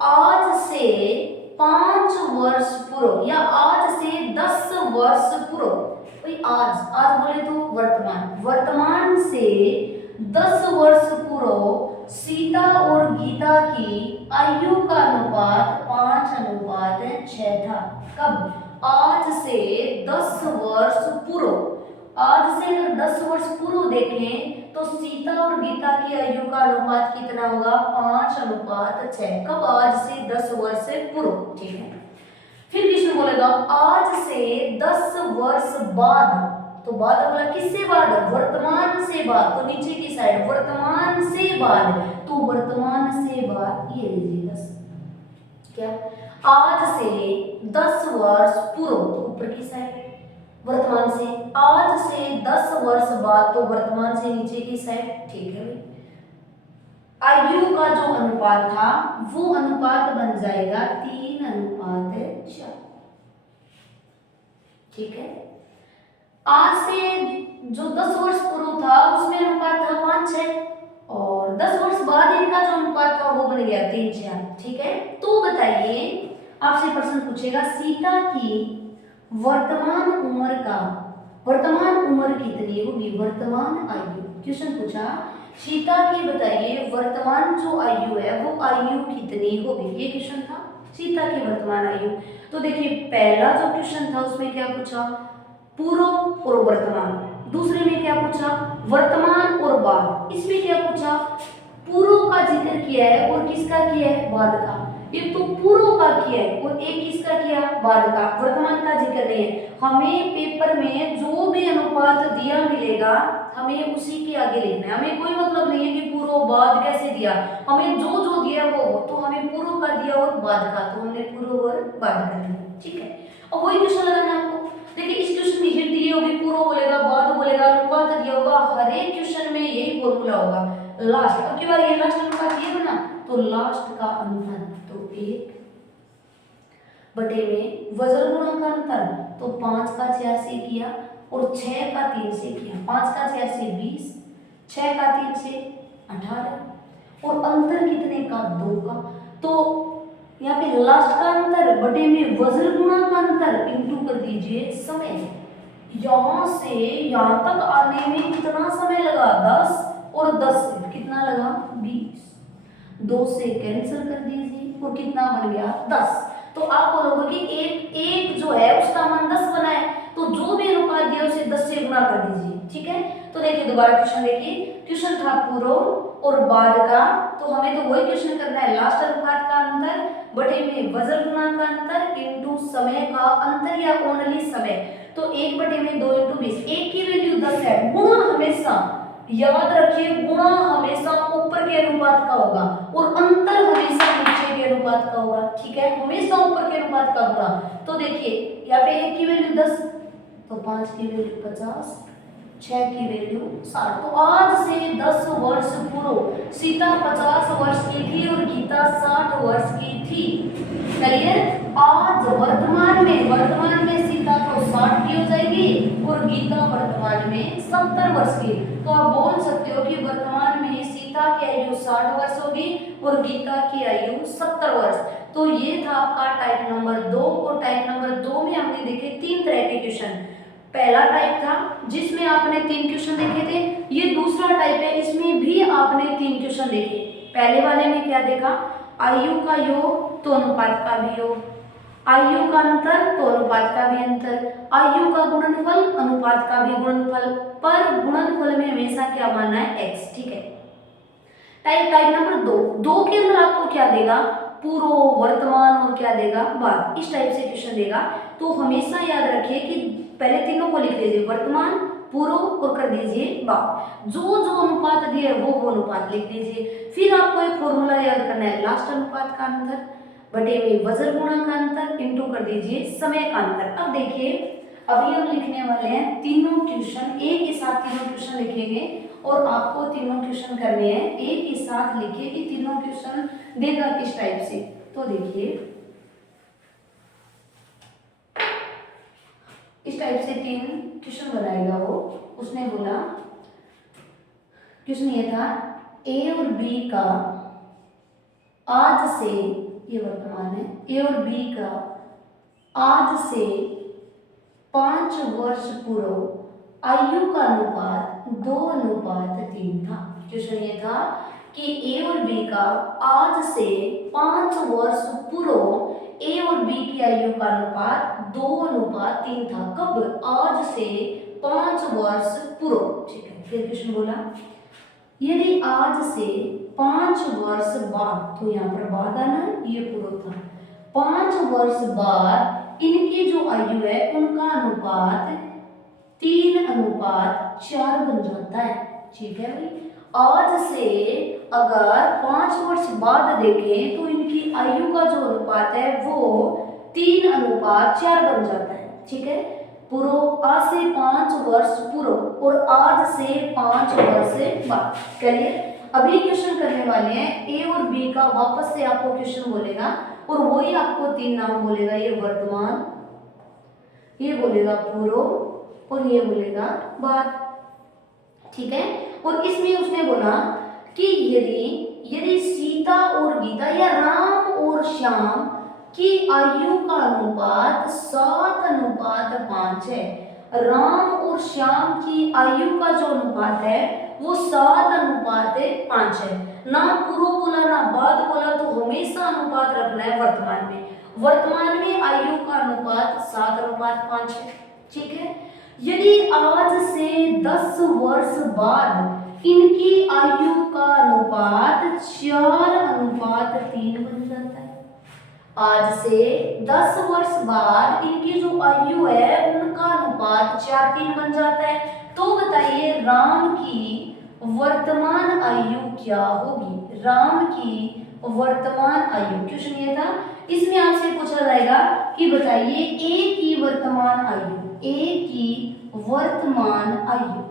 आज से 5 वर्ष पूर्व या आज से 10 वर्ष पूर्व, भाई आज बोले तो वर्तमान, वर्तमान से 10 वर्ष पूर्व सीता और गीता की आयु का अनुपात 5:6 था। कब? आज से 10 वर्ष पूर्व। आज से अगर 10 वर्ष पूर्व देखें तो सीता और गीता की आयु का अनुपात कितना होगा 5:6। कब? आज से 10 वर्ष से पूर्व। ठीक है, फिर कृष्ण बोलेगा आज से 10 वर्ष बाद, तो बाद बोला किससे बाद? वर्तमान से बाद, तो नीचे की साइड वर्तमान से बाद, तो वर्तमान से बाद ये लीजिए 10, क्या आज से 10 वर्ष पूर्व, तो ऊपर की साइड वर्तमान से, आज से 10 वर्ष बाद, तो वर्तमान से नीचे की साइड। ठीक है, आयु का जो अनुपात था वो अनुपात बन जाएगा 3:4। ठीक है, आज से जो 10 वर्ष पूर्व था उसमें अनुपात था 5:6 और 10 वर्ष बाद इनका जो अनुपात था वो बन गया 3:4। ठीक है, तो बताइए, आपसे प्रश्न पूछेगा सीता की वर्तमान उम्र का, वर्तमान उम्र कितनी होगी, वर्तमान आयु। क्वेश्चन पूछा सीता की बताइए वर्तमान जो आयु है वो आयु कितनी होगी, ये क्वेश्चन था, सीता की वर्तमान आयु। तो देखिए पहला जो क्वेश्चन था उसमें क्या पूछा, पूर्व और वर्तमान, दूसरे में क्या पूछा, वर्तमान और बाद, इसमें क्या पूछा, पूर्व का जिक्र किया है और किसका किया है, बाद का। एक तो पूर्व का किया है और एक किसका किया, बाद का, वर्तमान का जिक्र नहीं है। हमें पेपर में जो भी अनुपात दिया मिलेगा हमें उसी के आगे लिखना है, हमें कोई मतलब नहीं है कि पूर्व बाद कैसे दिया, हमें जो जो दिया वो, तो हमें पूर्व का दिया और बाद का, तो हमने पूर्व और बाद कर दिया। ठीक है, और वही क्वेश्चन लगाना है आपको। देखिए इस क्वेश्चन में हिंट दिए होगी, पूर्व बोलेगा, बाद बोलेगा, अनुपात दिया होगा, हर एक क्वेश्चन में यही फॉर्मूला होगा। लास्ट, अब की बार ये लास्ट अनुपात ये बना, तो लास्ट का अंतर, तो 1 बटे में वज्र गुणा का अंतर, तो 5 का 4 से किया और 6 का 3 से किया, 5 का 4 से 20, 6 का 3 से 18 और अंतर कितने का, 2 का। तो यहाँ पे लास्ट का अंतर बटे में वज्र गुणा का अंतर इंटू कर दीजिए समय। यहाँ से यहाँ तक आने में कितना समय लगा, 10 और 10 से कितना लगा, 20, 2 से कैंसिल कर दीजिए और कितना बन गया, 10। तो आप बोलोगे कि एक जो है उसका मान 10 बना है, तो जो भी अनुपात दिया उसे 10 से गुणा कर दीजिए। ठीक है, तो देखिए दोबारा क्वेश्चन देखिए, क्वेश्चन था पूर्व और बाद का, तो हमें तो वही क्वेश्चन करना है, लास्ट अनुपात का अंतर बटे में वज्र गुणा का अंतर इंटू समय का अंतर या ओनली समय। तो 1 बटे में 2 इंटू 20, 1 की वैल्यू 10 है, गुणा हमेशा याद रखिए, गुणा हमेशा ऊपर के अनुपात का होगा और अंतर हमेशा नीचे के अनुपात का होगा। ठीक है, हमेशा ऊपर के अनुपात का गुणा। तो देखिए यहाँ पे 1 की वैल्यू 10, तो 5 की वैल्यू 50 6 की वैल्यू 60। तो आज से 10 वर्ष पूर्व सीता 50 वर्ष की थी और गीता 60 वर्ष की थी। क्लियर। आज वर्तमान में सीता तो 60 की हो जाएगी और गीता वर्तमान में 70 वर्ष की। तो आप बोल सकते हो कि वर्तमान में सीता की आयु 60 वर्ष होगी और गीता की आयु 70 वर्ष। तो ये था आपका टाइप नंबर 2। और टाइप नंबर 2 में हमने देखे 3 तरह के क्वेश्चन। पहला टाइप था जिसमें आपने 3 क्वेश्चन देखे थे। ये दूसरा टाइप है, इसमें भी आपने 3 क्वेश्चन देखे। पहले वाले में क्या देखा, आयु का योग तो अनुपात का भी योग, आयु का अंतर तो अनुपात का भी अंतर, आयु का गुणनफल अनुपात का भी गुणनफल, पर गुणनफल में हमेशा क्या मानना है, x। ठीक है। टाइप नंबर 2 के अंदर आपको क्या देगा, पूर्व, वर्तमान और क्या देगा, बाद। इस टाइप से क्वेश्चन देगा। तो हमेशा याद रखिए कि पहले तीनों को लिख लीजिए, वर्तमान, पूर्व और कर दीजिए बाद। जो जो अनुपात दिए वो अनुपात लिख दीजिए। फिर आपको एक फॉर्मूला याद करना है, लास्ट अनुपात का अंतर बटे में वज्र गुणा का अंतर इंटू कर दीजिए समय का अंतर। अब देखिए, अभी हम लिखने वाले हैं तीनों क्वेश्चन, एक ही साथ तीनों क्वेश्चन लिखेंगे और आपको तीनों क्वेश्चन करने हैं। एक ही साथ लिखिए कि तीनों क्वेश्चन देगा किस टाइप से। तो देखिए इस टाइप से 3 क्वेश्चन बनाएगा वो। उसने बोला, क्वेश्चन ये था, ए और बी का आज से, ये वर्तमान है, ए और बी का आज से 5 वर्ष पूर्व आयु का अनुपात 2:3 था। क्वेश्चन ये था कि ए और बी का आज से 5 वर्ष पूर्व ए और बी की आयु का अनुपात 2:3 था। कब, आज से 5 वर्ष पूर्व। ठीक है। फिर क्वेश्चन बोला, यदि आज से 5 वर्ष बाद, तो यहाँ पर बाद आना, ये पूर्व था, 5 वर्ष बाद इनकी जो आयु है उनका अनुपात 3:4 बन जाता है। ठीक है भाई। आज से अगर 5 वर्ष बाद देखें तो इनकी आयु का जो अनुपात है वो 3:4 बन जाता है। ठीक है। पूर्व, आज से 5 वर्ष पूर्व और आज से 5 वर्ष बाद। चलिए अभी क्वेश्चन करने वाले हैं ए और बी का। वापस से आपको क्वेश्चन बोलेगा और वही आपको 3 नाम बोलेगा, ये वर्तमान, ये बोलेगा पूर्व और ये बोलेगा बाद। ठीक है। और इसमें उसने बोला कि यदि सीता और गीता या राम और श्याम की आयु का अनुपात 7:5 है, राम और श्याम की आयु का जो अनुपात है वो 7:5 है। ना पूर्व बोला ना बाद बोला, तो हमेशा अनुपात रखना है वर्तमान में। वर्तमान में आयु का अनुपात 7:5 है। ठीक है। यदि आज से 10 वर्ष बाद इनकी आयु का अनुपात 4:3 बन जाता है। आज से 10 वर्ष बाद इनकी जो आयु है उनका अनुपात 4:3 बन जाता है। तो बताइए राम की वर्तमान आयु क्या होगी, राम की वर्तमान आयु। क्वेश्चन ये था, इसमें आपसे पूछा जाएगा कि बताइए ए की वर्तमान आयु, ए की वर्तमान आयु,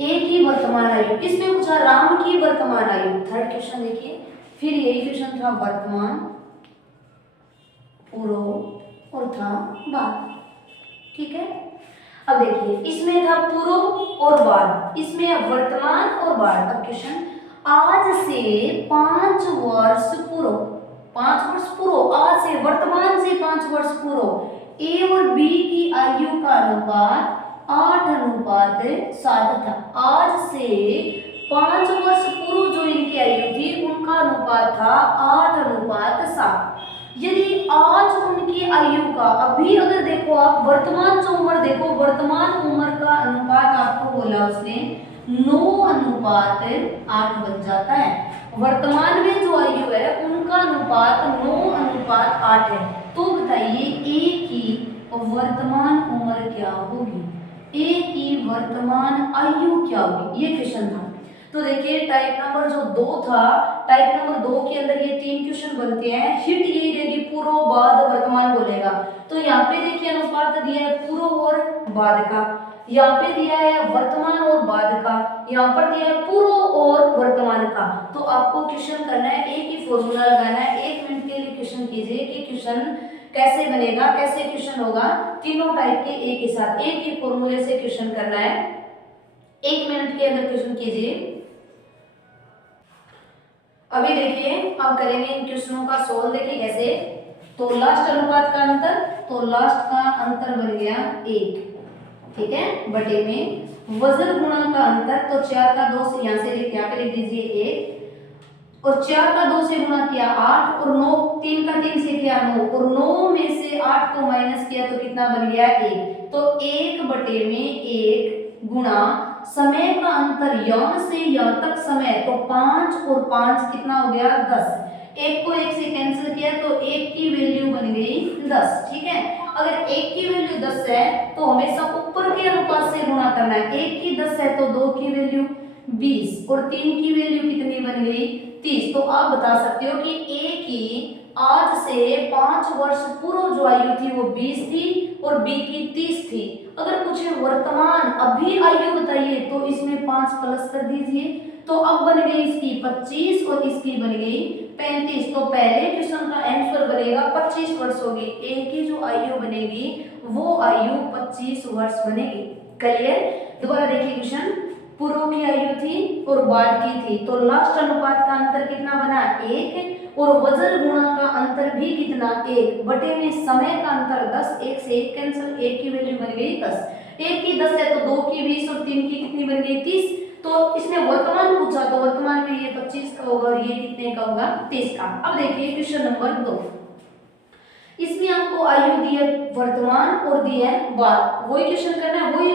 ए की वर्तमान आयु। इसमें पूछा राम की वर्तमान आयु। थर्ड क्वेश्चन देखिए, फिर यही क्वेश्चन था वर्तमान, पूर्व और था बाद। ठीक है। अब देखिए इसमें था पूर्व और बाद, इसमें अब वर्तमान और बाद। अब क्वेश्चन, आज से 5 वर्ष पूर्व, 5 वर्ष पूर्व, आज से, वर्तमान से 5 वर्ष पूर्व ए और बी की आयु का अनुपात 8:7 था। आज से 5 वर्ष पूर्व जो इनकी आयु थी उनका अनुपात था 8:7। यदि आज उनकी आयु का, अभी अगर देखो आप वर्तमान जो उम्र देखो, वर्तमान उम्र का अनुपात आपको बोला उसने 9:8 बन जाता है। वर्तमान में जो आयु है उनका अनुपात 9:8 है। तो बताइए ए की वर्तमान उम्र क्या होगी, ए की वर्तमान आयु क्या होगी, ये क्वेश्चन था। तो देखिए टाइप नंबर जो 2 था, टाइप नंबर 2 के अंदर ये 3 क्वेश्चन बनते हैं। हिट ये रहेगी पूर्व, बाद, वर्तमान बोलेगा। तो यहाँ पे देखिए अनुपात दिया है पूर्व और बाद का। यहाँ पे दिया है वर्तमान और बाद का, यहाँ पर दिया है पूर्व और वर्तमान का। तो आपको क्वेश्चन करना है, एक ही फॉर्मूला लगाना है। 1 मिनट के लिए क्वेश्चन कीजिए कि क्वेश्चन कैसे बनेगा, कैसे क्वेश्चन होगा। तीनों टाइप के एक ही साथ एक ही फॉर्मूले से क्वेश्चन करना है। 1 मिनट के अंदर क्वेश्चन कीजिए। अभी देखिए अब करेंगे इन क्वेश्चनों का सोल्व। देखिए कैसे, तो लास्ट अनुपात का अंतर, तो लास्ट का अंतर बन गया 1, ठीक है, बटे में वजन गुणा का अंतर, तो 4 का 2 से यहाँ से यहाँ पे लिख दीजिए 1, और 4 का 2 से गुणा किया 8, और 9 3 का 3 से किया 9, और 9 में से 8 को माइनस किया तो कितना बन गया 1। तो 1 बटे में 1 गुणा समय का अंतर यहां से यहां तक समय, तो 5 और 5 कितना हो गया 10। 1 को 1 से कैंसिल किया तो 1 की वैल्यू बन गई 10, ठीक है। अगर 1 की वैल्यू 10 है तो हमेशा ऊपर के अनुपात से गुणा करना है। 1 की 10 है तो 2 की वैल्यू 20, और 3 की वैल्यू कितनी बन गई 30। तो आप बता सकते हो कि A की आज से 5 वर्ष पूर्व जो आयु थी वो 20 थी और B की 30 थी। अगर पूछे वर्तमान अभी आयु बताइए तो इसमें 5 प्लस कर दीजिए, तो अब बन गई इसकी 25 और इसकी बन गई 35। तो पहले क्वेश्चन का आंसर बनेगा 25 वर्ष होगी। A की जो आयु बनेगी वो आयु 25 वर्ष बनेगी। क्लियर। दोबारा देखिए क्वेश्चन, पूर्व की आयु थी और बाद की थी, तो लास्ट अनुपात का अंतर कितना बना 1, और वजन गुणा का अंतर भी कितना 1, बटे में समय का अंतर 10, 1 से 1 कैंसिल, 1 की वैल्यू बन गई 10। 1 की 10 है तो 2 की 20 और 3 की कितनी बन गई 30। तो इसने वर्तमान पूछा तो वर्तमान में ये 25 का होगा और ये कितने का होगा 30 का। अब देखिए क्वेश्चन नंबर 2, इसमें आपको आयु दी है वर्तमान और दी है बाद, वही क्वेश्चन करना है, वही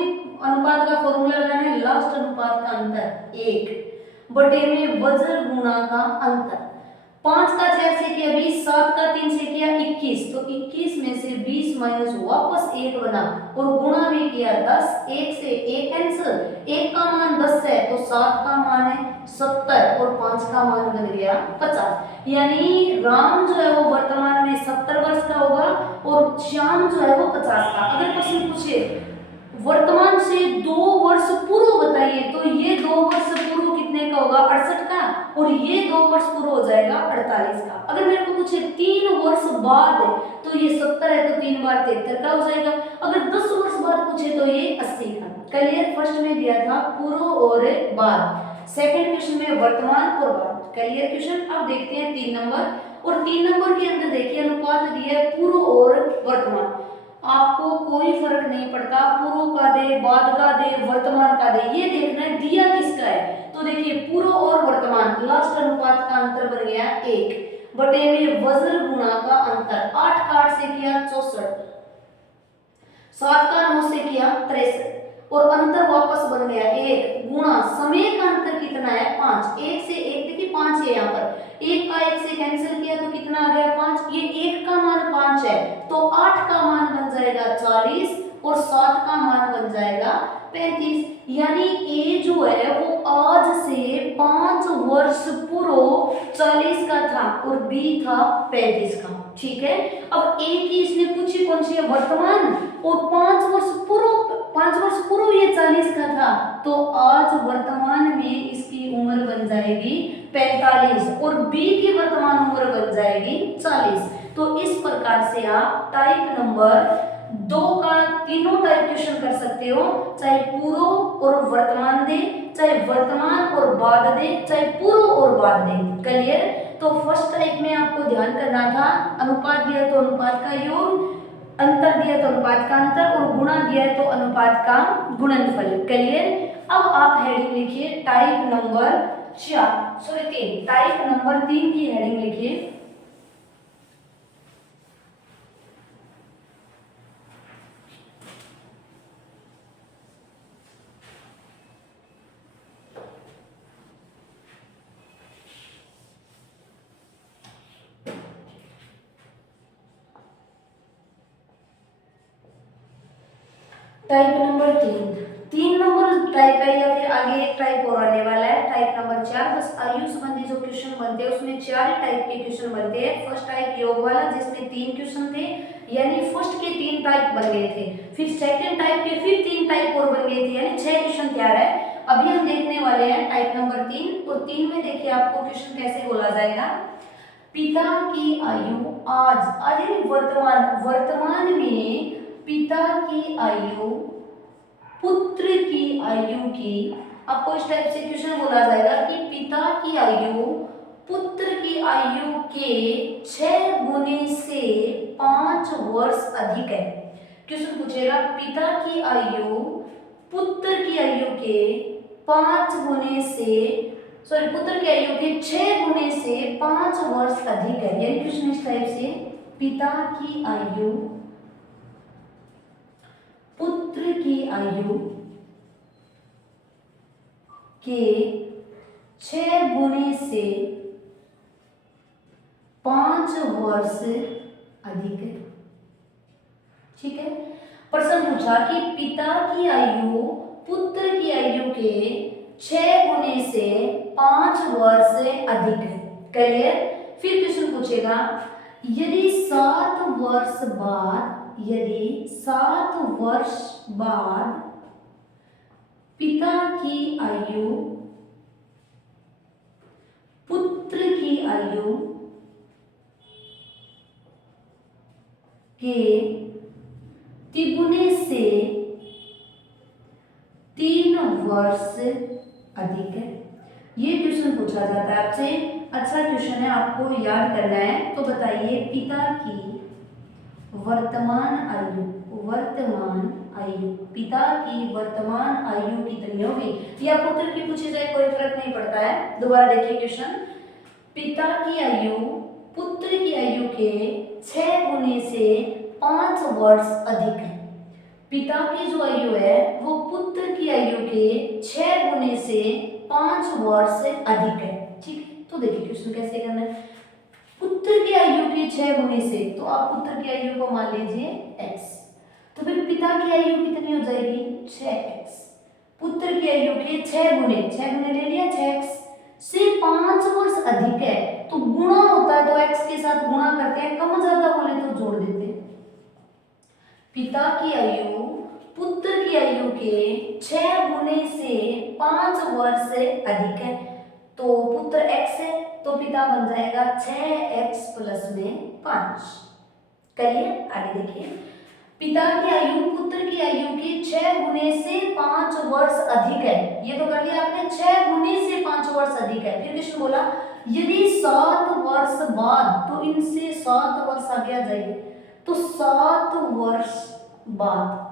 अनुपात का फॉर्मूला लगाना है। लास्ट अनुपात का अंतर 1 बटे में वजन गुणा का अंतर, 5 का 4 से किया 20, 7 का 3 से किया 21, तो 21 में से 20 माइनस वापस 1 बना, और गुणा में किया 10, 1 से 1 कैंसिल, 1 का मान 10 है तो 7 का मान है 70, और 5 का मान बन गया 50। यानी राम जो है वो वर्तमान में 70 वर्ष का होगा और श्याम जो है वो 50 का। अगर क्वेश्चन पूछे वर्तमान से 2 वर्ष पूर्व बताइए तो ये 2 वर्ष पूर्व कितने का होगा 68 का, और ये 2 वर्ष पूर्व हो जाएगा 48 का। अगर मेरे को पूछे 3 वर्ष बाद तो ये 70 है तो 3 बार 73 का हो जाएगा। अगर 10 वर्ष बाद पूछे तो ये 80 का। क्लियर। फर्स्ट में दिया था पूर्व और बाद, सेकंड क्वेश्चन में वर्तमान और बाद। Clear question. अब देखते हैं 3 नंबर, और 3 नंबर के अंदर देखिए अनुपात दिया है पूर्व और वर्तमान। आपको कोई फर्क नहीं पड़ता पूर्व का दे, बाद का दे, वर्तमान का दे, ये देखना है दिया किसका है। तो देखिए पूर्व और वर्तमान, लास्ट अनुपात का अंतर बन गया 1 बटे में वजन गुणा का अंतर, 8 का 8 से किया 64, 7 का 9 से किया 63, और अंतर वापस बन गया 1 गुणा समय का अंतर कितना है 5, 1 से 1 देखिए 5 है यहाँ पर, 1 का 1 से कैंसिल किया तो कितना आ गया 5, ये 1 का मान 5 है तो 8 का मान बन जाएगा 40 और 7 का मान बन जाएगा 35। यानी ए जो है वो आज से 5 वर्ष पूर्व 40 का था और बी था 35 का। ठीक है। अब ए की इसने पूछी कौन सी है वर्तमान, और 5 वर्ष पूर्व ये 40 का था, तो आज वर्तमान में इसकी उम्र बन जाएगी 45 और बी की वर्तमान उम्र बन जाएगी 40। तो इस प्रकार से आप टाइप नंबर 2 का तीनों टाइप क्वेश्चन कर सकते हो, चाहे पूर्व और वर्तमान दे, चाहे वर्तमान और बाद दे, चाहे पूर्व और बाद दे। क्लियर। तो फर्स्ट टाइप में आपको ध्यान करना था अनुपात दिया तो अनुपात का योग, अंतर दिया तो अनुपात का अंतर, और गुणा दिया है तो अनुपात का गुणनफल। क्लियर। अब आप हेडिंग लिखिए टाइप नंबर 3, टाइप नंबर 3 की हेडिंग लिखिए टाइप नंबर 3 नंबर टाइप है या फिर आगे एक टाइप और आने वाला है टाइप नंबर 4। बस आयु संबंधी जो क्वेश्चन बनते हैं उसमें 4 टाइप के क्वेश्चन बनते हैं। फर्स्ट टाइप योग वाला जिसमें 3 क्वेश्चन थे, यानी फर्स्ट के 3 टाइप बन गए थे, फिर सेकंड टाइप के फिर 3 टाइप और बन गए थे, यानी 6 क्वेश्चन तैयार है। अभी हम देखने वाले हैं टाइप नंबर 3, और 3 में देखिए आपको क्वेश्चन कैसे बोला जाएगा। पिता की आयु आज यानी वर्तमान में पिता की आयु पुत्र की आयु की, आपको इस टाइप से क्वेश्चन बोला जाएगा कि पिता की आयु पुत्र की आयु के 6 गुने से 5 वर्ष अधिक है। क्वेश्चन पूछेगा पिता की आयु पुत्र की आयु के 5 गुने से पुत्र की आयु के 6 गुने से 5 वर्ष अधिक है। यानी क्वेश्चन इस टाइप से, पिता की आयु पुत्र की आयु के 6 गुने से 5 वर्ष अधिक है। ठीक है, प्रश्न पूछा कि पिता की आयु पुत्र की आयु के 6 गुने से 5 वर्ष अधिक है। क्लियर। फिर क्वेश्चन पूछेगा यदि 7 वर्ष बाद पिता की आयु पुत्र की आयु के तिगुने से 3 वर्ष अधिक है। ये क्वेश्चन पूछा जाता है आपसे। अच्छा क्वेश्चन है, आपको याद करना है। तो बताइए पिता की वर्तमान आयु पिता की वर्तमान आयु कितनी होगी, या पुत्र की पूछी जाए कोई फर्क नहीं पड़ता है। दोबारा देखिए क्वेश्चन, पिता की आयु पुत्र की आयु के 6 गुने से 5 वर्ष अधिक है। पिता की जो आयु है वो पुत्र की आयु के 6 गुने से 5 वर्ष अधिक है। ठीक है, तो देखिए क्वेश्चन कैसे करना है। पुत्र की आयु के 6 गुने से, तो आप पुत्र की आयु को मान लीजिए x, तो फिर पिता की आयु कितनी हो जाएगी 6x। पुत्र की आयु के 6 गुने ले लिया 6x से 5 वर्ष अधिक है, तो गुणा होता है तो x के साथ गुणा करते हैं, कम ज्यादा बोले तो जोड़ देते हैं। पिता की आयु पुत्र की आयु के 6 गुने से 5 वर्ष अधिक है, तो पुत्र x है तो पिता बन जाएगा 6x प्लस में 5। करिए आगे देखिए, पिता की आयु पुत्र की आयु के 6 गुने से 5 वर्ष अधिक है। ये तो कर लिया आपने, 6 गुने से 5 वर्ष अधिक है। फिर कृष्ण बोला यदि 7 वर्ष बाद, तो इनसे 7 वर्ष आगे आ जाएगी, तो 7 वर्ष बाद,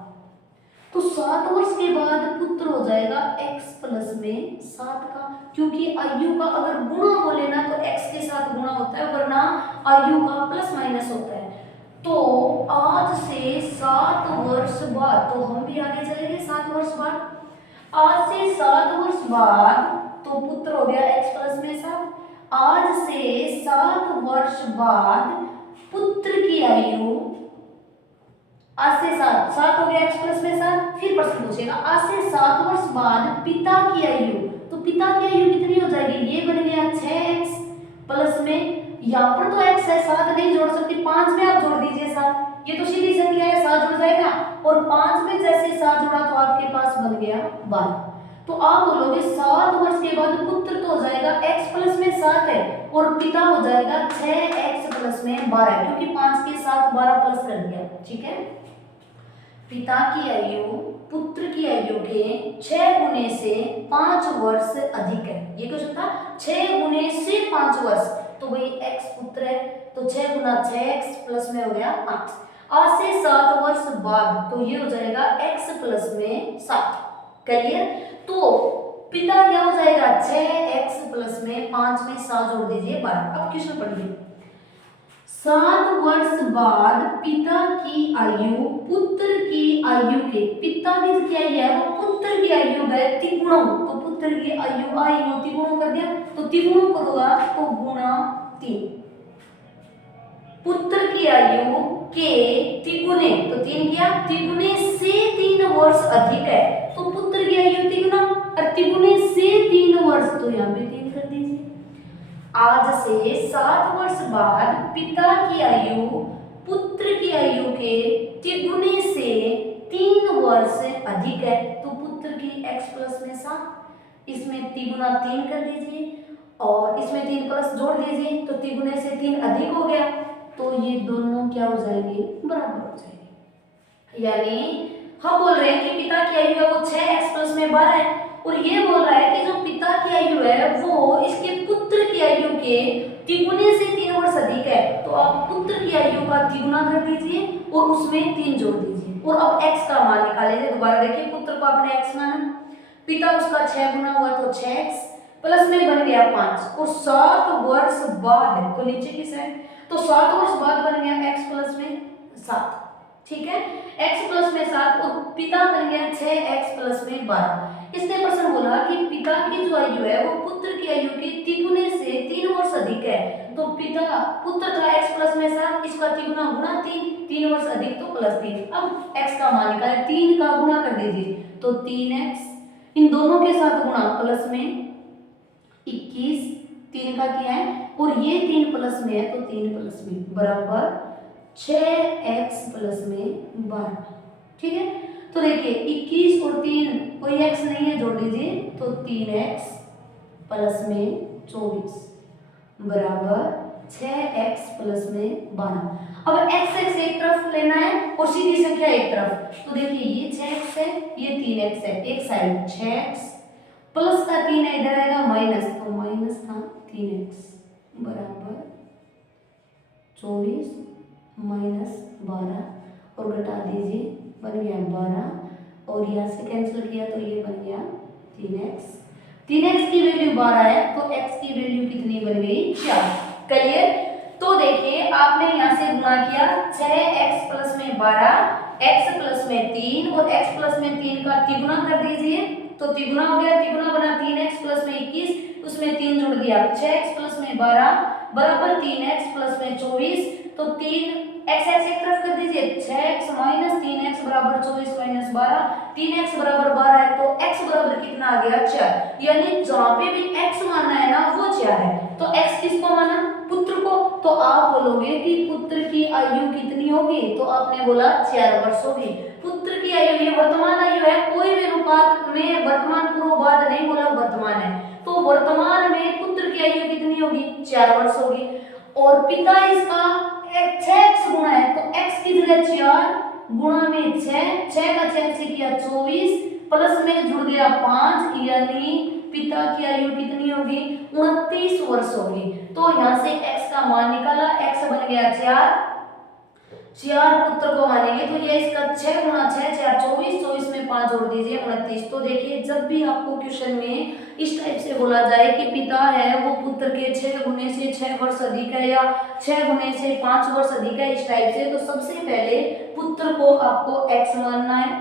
तो 7 वर्ष के बाद पुत्र हो जाएगा x प्लस में 7 का, क्योंकि आयु का अगर गुणा बोले ना तो x के साथ गुणा होता है, वरना आयु का प्लस माइनस होता है। तो आज से 7 वर्ष बाद, तो हम भी आगे चलेंगे 7 वर्ष बाद, आज से 7 वर्ष बाद तो पुत्र हो गया x प्लस में 7। आज से 7 वर्ष बाद पुत्र की आयु, आज से 7 हो गया x प्लस में 7। फिर प्रश्न पूछेगा आज से 7 वर्ष बाद पिता की आयु, तो पिता की आयु कितनी हो जाएगी, ये बन गया 6x प्लस में, यहाँ पर तो x है 7 नहीं जोड़ सकती, 5 में आप जोड़ दीजिए 7, ये तो सीधी संख्या है 7 जुड़ जाएगा, और 5 में जैसे 7 जुड़ा तो आपके पास बन गया 12। तो आप बोलोगे 7 वर्ष के बाद पुत्र तो हो जाएगा x प्लस में 7 है, और पिता हो जाएगा 6x प्लस में 12, क्योंकि 5 के साथ 12 प्लस कर दिया। ठीक है, पिता की आयु पुत्र की आयु के 6 गुने से 5 वर्ष अधिक है। ये क्वेश्चन था 6 गुने से 5 वर्ष, तो भाई x पुत्र है तो 6 गुना 6x प्लस में हो गया 5। आज से 7 वर्ष बाद, तो ये हो जाएगा x प्लस में 7। क्लियर। तो पिता क्या हो जाएगा 6x प्लस में 5 में 7 जोड़ दीजिए 12। अब क्वेश्चन पढ़िए, 7 वर्ष बाद पिता की आयु पुत्र की आयु के, पिता की क्या है वो पुत्र की आयु है तिगुणों, तो पुत्र की आयु आयु तिगुणों कर दिया, तो तिगुणों करोगा तो गुणा 3। पुत्र की आयु के तिगुने, तो 3 किया, तिगुने से 3 वर्ष अधिक है, तो पुत्र की आयु तिगुना और तिगुने से 3 वर्ष, तो यहाँ पे 3 कर दीजिए। आज से 7 वर्ष बाद पिता की आयु पुत्र की आयु के तिगुने से 3 वर्ष अधिक है, तो पुत्र की x प्लस में 7, इसमें तिगुना 3 कर दीजिए और इसमें 3 प्लस जोड़ दीजिए, तो तिगुने से 3 अधिक हो गया, तो ये दोनों क्या हो जाएंगे, बराबर हो जाएंगे। यानी हम बोल रहे हैं कि पिता की आयु है वो 6x प्लस में 12 है, और ये बोल रहा है कि जो पिता की आयु है वो इसके पुत्र की आयु के तिगुने से 3 वर्ष अधिक है, तो आप पुत्र की आयु का तिगुना कर दीजिए और उसमें 3 जोड़ दीजिए, और अब x का मान निकाल लीजिए। दोबारा देखिए, पुत्र को आपने x माना, पिता उसका 6 गुना हुआ तो 6x प्लस में बन गया 5, और 7 वर्ष बाद, तो नीचे की साइड, तो 7 वर्ष बाद बन गया x प्लस में 7, ठीक है, x प्लस में 7, और पिता बन गया 6x प्लस में 12। इसने प्रश्न बोला कि पिता की जो आयु है वो पुत्र की आयु के तिगुने से 3 वर्ष अधिक है, तो पुत्र था x प्लस में 7, इसका तिगुना गुणा 3 वर्ष अधिक तो प्लस 3। अब x का मान निकालें, 3 का गुणा कर दीजिए तो 3x, इन दोनों के साथ गुणा, प्लस में 21, 3 का किया है, और ये 3 प्लस में है तो 3 प्लस में बराबर 6x प्लस में 12, ठीक है। तो देखिए 21 और 3, कोई x नहीं है, जोड़ दीजिए तो 3x प्लस में 24 बराबर 6x प्लस में 12। अब x एक तरफ लेना है और सीधी संख्या एक तरफ, तो देखिए ये 6x है, ये 3x है, एक साइड 6x प्लस का 3 है, इधर आएगा माइनस, तो माइनस का 3x बराबर 24 माइनस 12, और घटा दीजिए, बन गया 12, और यहाँ से कैंसिल किया तो ये बन गया 3x। 3x की वैल्यू 12 है, तो x की वैल्यू कितनी बन गई, 4। क्लियर। तो देखिए आपने यहाँ से गुणा किया, 6x प्लस में 12, x प्लस में 3, और x प्लस में 3 का तिगुना कर दीजिए, तो तिगुना हो गया, तिगुना बना 3x प्लस में 21, उसमें 3 जोड़ दिया, 6x प्लस में 12 बराबर 3x प्लस में 24, तो 3 x एक तरफ कर दीजिए, 6x माइनस 3x बराबर 24 माइनस 12, 3x बराबर 12 है, तो x बराबर कितना आ गया, 4। यानी जहाँ पे भी x माना है ना वो 4 है, तो x किसको माना, पुत्र को, तो आप बोलोगे कि पुत्र की आयु कितनी होगी, तो आपने बोला 4 वर्ष होगी। पुत्र की आयु ये वर्तमान आयु है, कोई भी अनुपात में वर्तमान पूर्व बाद नहीं बोला, वर्तमान है, तो वर्तमान में पुत्र की आयु कितनी होगी, 4 वर्ष होगी। और पिता इसका 6x गुना है, तो x की जगह 4 गुणा में 6 का 6 से किया 24, प्लस में जुड़ गया 5, यानी पिता की आयु कितनी होगी, 29 वर्ष होगी। तो यहाँ से x का मान निकाला, x बन गया 4 पुत्र को मानेंगे, तो ये इसका 6 गुणा 6 4 24, 24 में 5 जोड़ दीजिए 29। तो देखिए जब भी आपको क्वेश्चन में इस टाइप से बोला जाए कि पिता है वो पुत्र के 6 गुने से 6 वर्ष अधिक है या 6 गुने से 5 वर्ष अधिक है, इस टाइप से, तो सबसे पहले पुत्र को आपको x मानना है,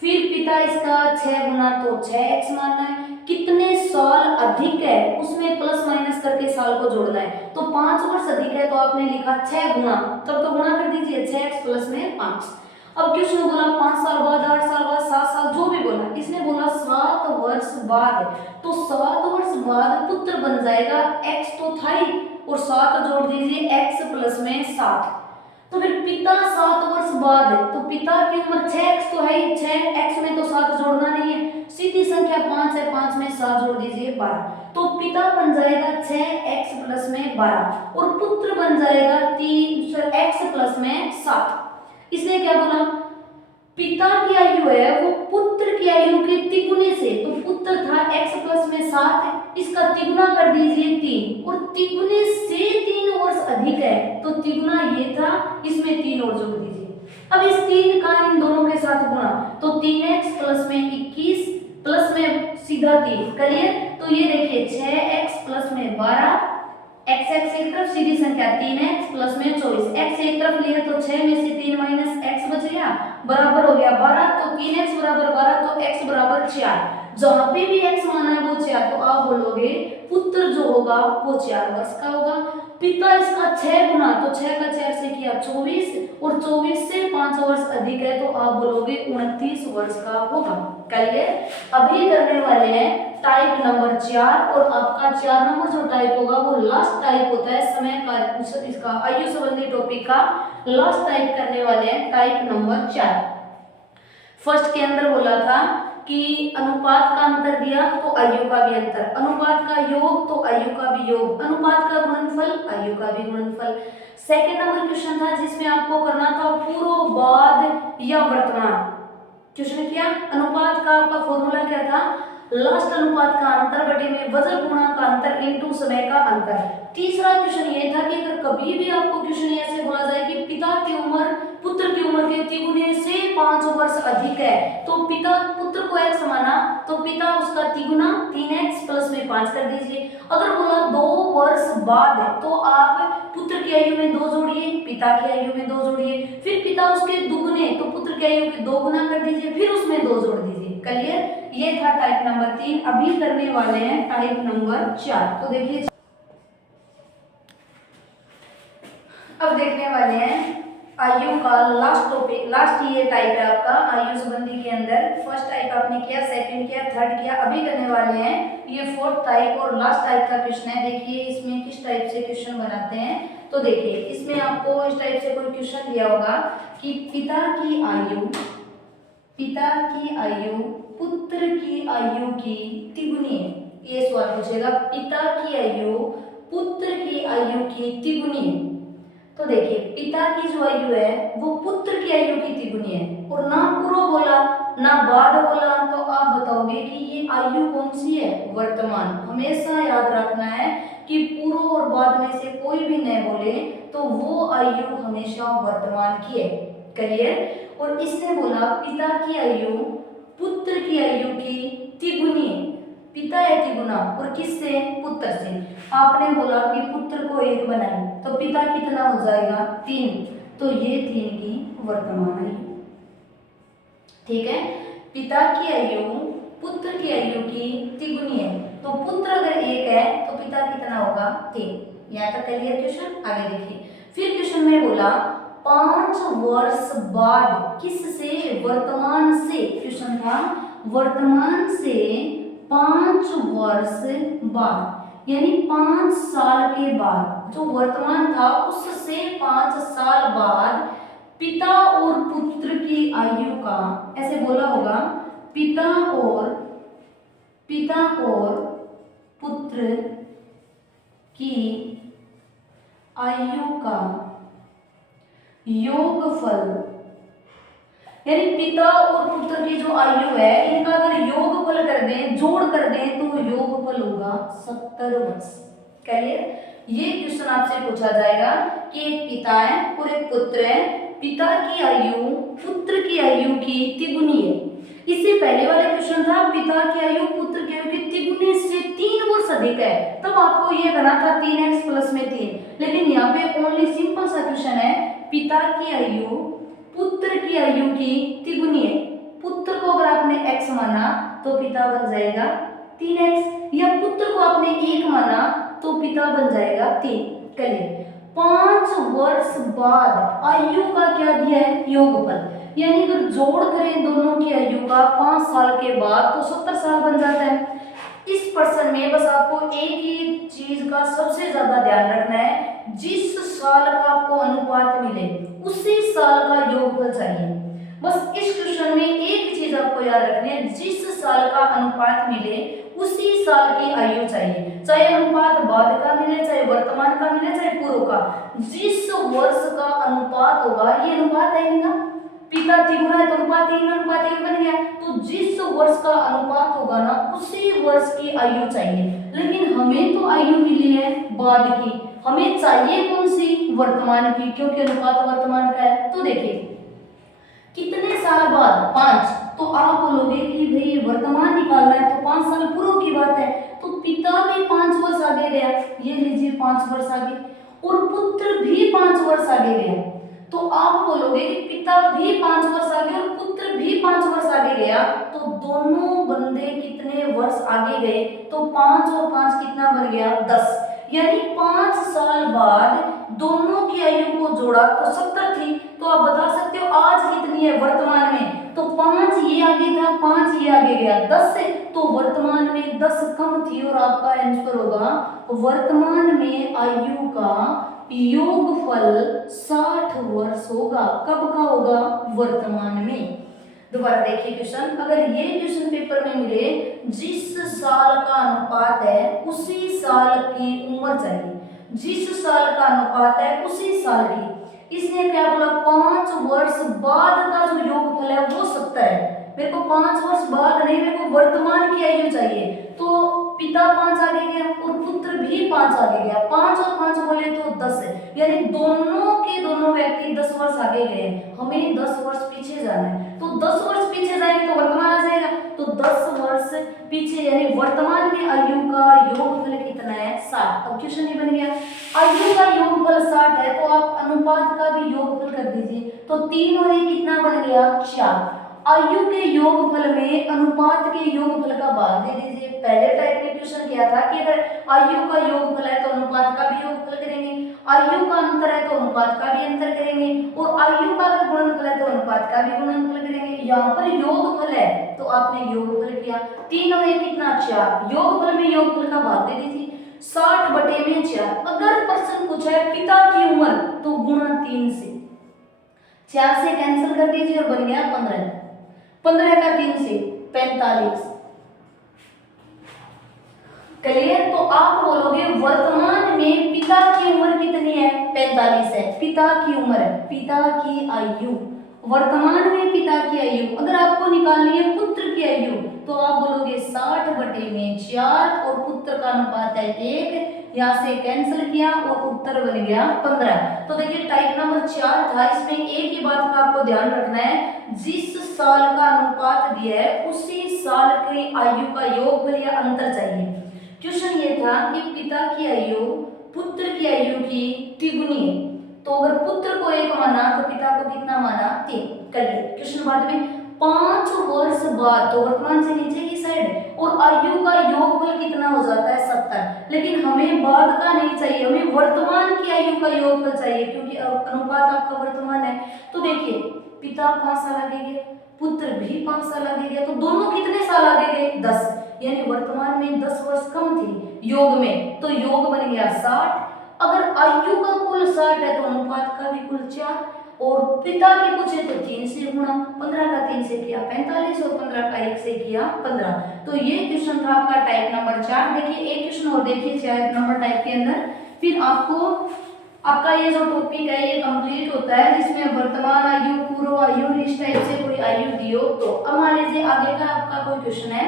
फिर पिता इसका 6 गुना तो 6x मानना है, कितने साल अधिक है उसमें प्लस माइनस करके साल को जोड़ना है, तो 5 वर्ष अधिक है तो आपने लिखा 6 गुना, तब तो गुणा कर दीजिए 6x प्लस में 5। अब किसने बोला 5 साल बाद, 8 साल बाद, 7 साल, जो भी बोला, इसने बोला 7 वर्ष बाद, तो 7 वर्ष बाद पुत्र बन जाएगा, x तो था ही, और 7 जोड़ दीजिए x प्लस में 7, तो फिर पिता 7 वर्ष बाद है, तो पिता की उम्र 6x तो है ही, 6x में तो 7 जोड़ना नहीं है, सीधी संख्या 5 है, 5 में 7 जोड़ दीजिए 12, तो पिता बन जाएगा 6x प्लस में 12, और पुत्र बन जाएगा 3x प्लस में 7। इसने क्या बोला, पिता की आयु है वो पुत्र की आयु के तिगुने से, तो पुत्र था x प्लस में 7 है, इसका तिगुना कर दीजिए 3, और तिगुने से 3 वर्ष अधिक है, तो तिगुना ये था, इसमें 3 और जोड़ दीजिए। अब इस 3 का इन दोनों के साथ गुणा, तो 3x प्लस में 21 प्लस में सीधा 3, क्लियर। तो ये देखिए 6x प्लस में 12, x एक तरफ सीधी संख्या 3x प्लस में 24, x एक तरफ लिया तो 6 में से 3 माइनस x बच गया, बराबर हो गया 12, तो 3x बराबर 12, तो x बराबर 4। जहां पे भी x माना है वो 4, तो आप बोलोगे पुत्र जो होगा वो 4 वर्ष का होगा। पिता इसका 6 गुना, तो 6 का 4 से किया 24, और 24 से 5 वर्ष अधिक है तो आप बोलोगे 29 वर्ष का होगा। क्लियर। अभी करने वाले हैं टाइप नंबर 4, और आपका 4 नंबर जो टाइप होगा वो लास्ट टाइप होता है समय का, इसका आयु संबंधी टॉपिक का लास्ट टाइप करने वाले हैं, टाइप नंबर 4। फर्स्ट के अंदर बोला था कि अनुपात का अंतर दिया तो आयु का भी अंतर, अनुपात का योग तो आयु का भी योग, अनुपात का गुणनफल आयु का भी गुणनफल। सेकंड नंबर क्वेश्चन था जिसमें आपको करना था पूर्व, बाद या वर्तमान। क्वेश्चन किया अनुपात का आपका फॉर्मूला क्या था, लास्ट अनुपात का अंतर बटे में वजन गुणा का अंतर इनटू समय का अंतर। तीसरा क्वेश्चन ये था कि अगर कभी भी आपको क्वेश्चन ऐसे बोला जाए कि पिता की उम्र पुत्र की उम्र के तिगुने से 5 वर्ष अधिक है, तो पिता पुत्र को x माना तो पिता उसका तिगुना 3x प्लस में 5 कर दीजिए। अगर बोला 2 वर्ष बाद है तो आप पुत्र की आयु में 2 जोड़िए, पिता की आयु में 2 जोड़िए, फिर पिता उसके दुगुने तो पुत्र की आयु के 2 गुना कर दीजिए, फिर उसमें 2 जोड़ दीजिए। क्लियर। ये था टाइप नंबर 3। अभी करने वाले हैं टाइप नंबर 4। तो देखिए अब देखने वाले हैं आयु का लास्ट टॉपिक, लास्ट ये टाइप है आपका आयु संबंधी के अंदर। फर्स्ट टाइप आपने किया, सेकंड किया, थर्ड किया, अभी करने वाले हैं ये फोर्थ टाइप और लास्ट टाइप का क्वेश्चन है। देखिए इसमें किस टाइप से क्वेश्चन बनाते हैं। तो देखिए इसमें आपको इस टाइप से कोई क्वेश्चन दिया होगा कि पिता की आयु पुत्र की आयु की तिगुनी है, ये सवाल पूछेगा। पिता की आयु पुत्र की आयु की तिगुनी है। तो देखिए पिता की जो आयु है वो पुत्र की आयु की तिगुनी है, और ना पूर्व बोला ना बाद बोला, तो आप बताओगे कि ये आयु कौन सी है, वर्तमान। हमेशा याद रखना है कि पूर्व और बाद में से कोई भी न बोले तो वो आयु हमेशा वर्तमान की है। क्लियर। और इसने बोला पिता की आयु पुत्र की आयु की तिगुनी है, पिता है तिगुना, और किससे, पुत्र से। आपने बोला कि पुत्र को 1 बनाए तो पिता कितना हो जाएगा 3, तो ये 3 की वर्तमान आयु। ठीक है। पिता की आयु पुत्र की आयु की तिगुनी है, तो पुत्र अगर 1 है तो पिता कितना होगा 3। यहाँ तक क्लियर क्वेश्चन। आगे देखिए फिर क्वेश्चन में बोला 5 वर्ष बाद किससे, वर्तमान से। क्वेश्चन था वर्तमान से 5 वर्ष बाद, यानी 5 साल के बाद, जो वर्तमान था उससे 5 साल बाद पिता और पुत्र की आयु का, ऐसे बोला होगा पिता और पुत्र की आयु का योगफल, यानी पिता और पुत्र की जो आयु है इनका अगर योगफल कर दें, जोड़ कर दें, तो योगफल होगा 70 वर्ष। क्लियर। ये क्वेश्चन आपसे पूछा जाएगा कि एक पिता है और एक पुत्र है, पिता की आयु पुत्र की आयु की तिगुनी है। इससे पहले वाला क्वेश्चन था पिता की आयु पुत्र की आयु की तिगुनी से 3 वर्ष अधिक है, तब आपको ये करना था 3x प्लस में 3। लेकिन यहाँ पे ओनली सिंपल सा क्वेश्चन है पिता की आयु पुत्र की आयु की तिगुनी है। पुत्र को अगर आपने x माना तो पिता बन जाएगा 3x, या पुत्र को आपने 1 माना तो पिता बन जाएगा 3। चलिए 5 वर्ष बाद आयु का क्या दिया है, योगफल, यानी अगर जोड़ करें दोनों की आयु का 5 साल के बाद तो 70 साल बन जाता है। इस प्रश्न में बस आपको एक ही चीज का सबसे ज्यादा ध्यान रखना है, जिस साल का आपको अनुपात मिले उसी साल का योगफल चाहिए। बस इस क्वेश्चन में एक चीज आपको याद रखनी है, जिस साल का अनुपात मिले उसी साल की आयु चाहिए, चाहे अनुपात बाद का मिले, चाहे वर्तमान का मिले, चाहे पूर्व का। जिस वर्ष का अनुपात होगा, ये अनुपात है इनका, पिता तिगुना है तो अनुपात 1 बन गया, तो जिस वर्ष का अनुपात होगा ना उसी वर्ष की आयु चाहिए। लेकिन हमें तो आयु मिली है बाद की, हमें चाहिए कौन सी, वर्तमान की, क्योंकि अनुपात वर्तमान का है। तो देखिए कितने साल बाद, 5, तो आप बोलोगे कि भाई वर्तमान निकालना है तो 5 साल पूर्व की बात है, तो पिता भी 5 वर्ष आगे गया, ये लीजिए 5 वर्ष आगे, और पुत्र भी 5 वर्ष आगे गया, तो आप बोलोगे कि पिता भी 5 वर्ष आगे और पुत्र भी 5 वर्ष आगे गया तो दोनों बंदे कितने वर्ष आगे गए, तो 5 और 5 कितना बन गया 10, यानी 5 साल बाद दोनों की आयु को जोड़ा तो 70 थी। तो आप बता सकते हो आज कितनी है वर्तमान में, तो 5 ये आगे था, 5 ये आगे गया 10 से, तो वर्तमान में 10 कम थी और आपका आंसर होगा वर्तमान में आयु का योगफल 60 वर्ष होगा। कब का होगा, वर्तमान में। दोबारा देखिए क्वेश्चन, अगर ये क्वेश्चन पेपर में मिले जिस साल का अनुपात है उसी साल की उम्र चाहिए, जिस साल का अनुपात है उसी साल की, इसने क्या बोला 5 वर्ष बाद का जो योगफल है वो 70 है। मेरे को 5 वर्ष बाद नहीं, मेरे को वर्तमान की आयु चाहिए, तो पिता 5 आगे गया और पुत्र भी 5 आगे गया, 5 और 5 बोले तो 10 है, यानी दोनों के दोनों व्यक्ति 10 वर्ष आगे गए, हमें 10 वर्ष पीछे जाना है, तो 10 वर्ष पीछे जाएंगे तो वर्तमान आ जाएगा, तो 10 वर्ष पीछे यानी वर्तमान में आयु का योगफल कितना है 60। अब क्वेश्चन ये बन गया आयु का योगफल 60 है तो आप अनुपात का भी योगफल कर दीजिए, तो 3 और 1 कितना बन गया 4। आयु के योगफल में अनुपात के योगफल का भाग दे दीजिए। पहले टाइप में क्वेश्चन किया था कि अगर आयु का योगफल है तो अनुपात का भी योगफल करेंगे, आयु का अंतर है तो अनुपात का भी अंतर करेंगे, और आयु का अगर गुणनफल है तो अनुपात का भी गुणनफल करेंगे। यहाँ पर योगफल है तो आपने योगफल किया, 3 और 1 कितना 4, योगफल में योगफल का भाग दे दीजिए 60 बटे में 4। अगर प्रश्न पूछा है पिता की उम्र तो गुणा 3 से, 4 से कैंसिल कर दीजिए और बन गया 15, 15 का 3 से 45। क्लियर, तो आप बोलोगे वर्तमान में पिता की उम्र कितनी है 45 है, पिता की उम्र है, पिता की आयु वर्तमान में पिता की आयु। अगर आपको निकालनी है पुत्र की आयु तो आप बोलोगे 60 बटे में 4 और पुत्र का अनुपात है 1, यहाँ से कैंसिल किया और उत्तर बन गया 15। तो देखिए टाइप नंबर 4 था, इसमें एक ही बात का आपको ध्यान रखना है, जिस साल का अनुपात दिया है उसी साल की आयु का योगफल या अंतर चाहिए। क्वेश्चन ये था कि पिता की आयु पुत्र की आयु की तिगुनी है, तो अगर पुत्र को 1 माना तो पिता को कितना माना 3। करिए क्वेश्चन बाद में 5 वर्ष बाद, तो वर्तमान से नीचे की साइड, और आयु का योगफल कितना हो जाता है 70, लेकिन हमें बाद का नहीं चाहिए, हमें वर्तमान की आयु का योगफल चाहिए क्योंकि अनुपात आपका वर्तमान है। तो देखिए पिता 5 साल आगे गया, पुत्र भी 5 साल आगे गया, तो दोनों कितने साल आगे गए 10, यानी वर्तमान में 10 वर्ष कम थी योग में, तो योग बन गया 60। अगर आयु का कुल 60 है तो अनुपात का भी कुल 4, और पिता के पूछे तो 3 से गुणा, 15 का 3 से किया 45 और 15 का 1 से किया 15। तो ये क्वेश्चन था आपका टाइप नंबर 4। देखिए एक क्वेश्चन और देखिए 4 नंबर टाइप के अंदर, फिर आपको आपका ये जो टॉपिक है ये कंप्लीट होता है, जिसमें वर्तमान आयु, पूर्व आयु, इस टाइप से कोई आयु दियो। तो अब मान लीजिए आगे का आपका कोई क्वेश्चन है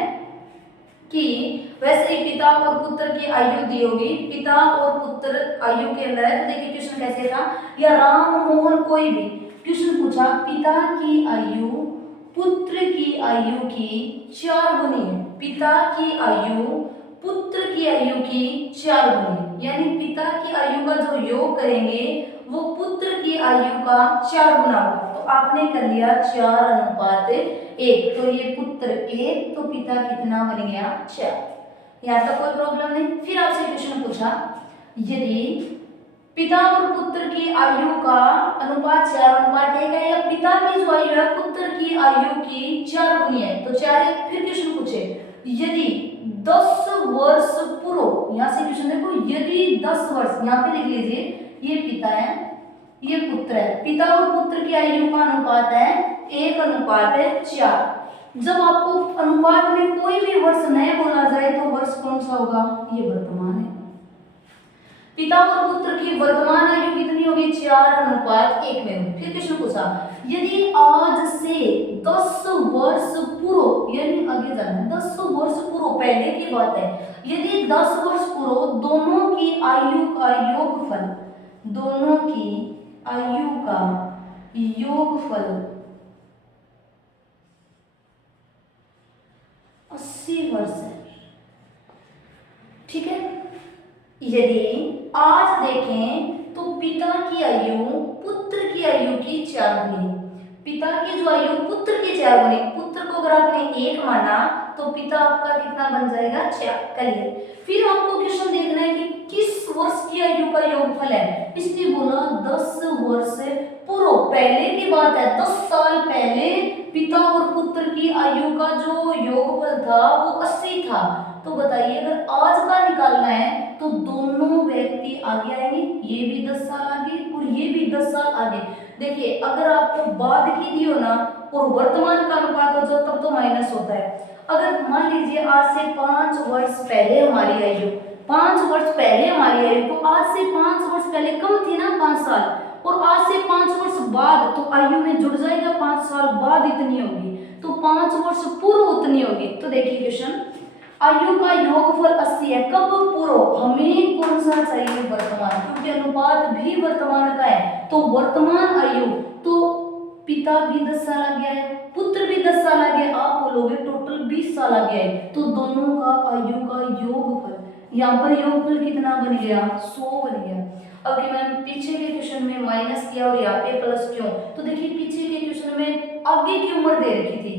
कि वैसे ही पिता और पुत्र की आयु दी होगी, पिता और पुत्र आयु के अंदर है, तो देखिए क्वेश्चन कैसे था, या राम मोहन कोई भी क्वेश्चन पूछा पिता की आयु पुत्र की आयु की 4 गुनी है, पिता की आयु पुत्र की आयु की 4 गुनी, यानी पिता की आयु का जो योग करेंगे वो पुत्र की आयु का 4 गुना होगा। तो आपने कर लिया 4:1, तो ये पुत्र 1 तो पिता कितना बन गया 4। यहाँ तक कोई प्रॉब्लम नहीं। फिर आपसे क्वेश्चन पूछा यदि पिता और पुत्र की आयु का अनुपात 4:1 है, या पिता की जो आयु है पुत्र की आयु की 4 गुनी है, तो 4 फिर क्वेश्चन पूछे यदि 10 वर्ष पूर्व, यहाँ से क्वेश्चन देखो, यदि 10 वर्ष, यहाँ पे लिख लीजिए ये पिता है ये पुत्र है, पिता और पुत्र की आयु का अनुपात है 1:4। जब आपको अनुपात में कोई भी वर्ष नए बोला जाए तो वर्ष कौन सा होगा, ये वर्तमान है। पिता और पुत्र की वर्तमान आयु कितनी होगी 4:1 में होगी। फिर क्वेश्चन पूछा यदि आज से 10 वर्ष पूर्व, यानी आगे जाना 10 वर्ष पूर्व पहले की बात है, यदि 10 वर्ष पूर्व दोनों की आयु का योगफल, दोनों की आयु का योगफल 80 वर्ष है, ठीक है। यदि आज देखें तो पिता की आयु पुत्र की आयु की 4 गुनी, पिता की जो आयु पुत्र की 4 गुनी, पुत्र को अगर आपने 1 माना तो पिता आपका कितना बन जाएगा 4। करिए फिर आपको क्वेश्चन देखना है कि किस वर्ष की आयु का योगफल है। इसने बोला 10 वर्ष पूर्व, पहले की बात है, 10 साल पहले पिता और पुत्र की आयु का जो योगफल था वो 80 था। तो बताइए अगर आज का निकालना है तो दोनों व्यक्ति आगे आएंगे, ये भी 10 साल आगे और ये भी 10 साल आगे। देखिए अगर आपको बाद की दी हो ना और वर्तमान का अनुपात हो जाए तब तो माइनस होता है। अगर मान लीजिए आज से 5 वर्ष पहले हमारी आयु, 5 वर्ष पहले हमारी आयु, तो आज से 5 वर्ष पहले कम थी ना 5 साल, और आज से 5 वर्ष बाद तो आयु में जुड़ जाएगा 5 साल बाद इतनी होगी, तो 5 वर्ष पूर्व उतनी होगी। तो देखिए क्वेश्चन, आयु का योगफल 80 है, कब पूर्व, हमें कौन सा चाहिए वर्तमान, क्योंकि अनुपात भी वर्तमान का है। तो वर्तमान आयु, तो पिता भी 10 साल आ गया है, पुत्र भी 10 साल आ गया, आप बोलोगे टोटल 20 साल आ गया है, तो दोनों का आयु का योगफल, यहाँ पर योगफल कितना बन गया 100 बन गया। अब कि मैंने पीछे के क्वेश्चन में माइनस किया और यहाँ पे प्लस क्यों, तो देखिए पीछे के क्वेश्चन में आगे की उम्र दे रखी थी,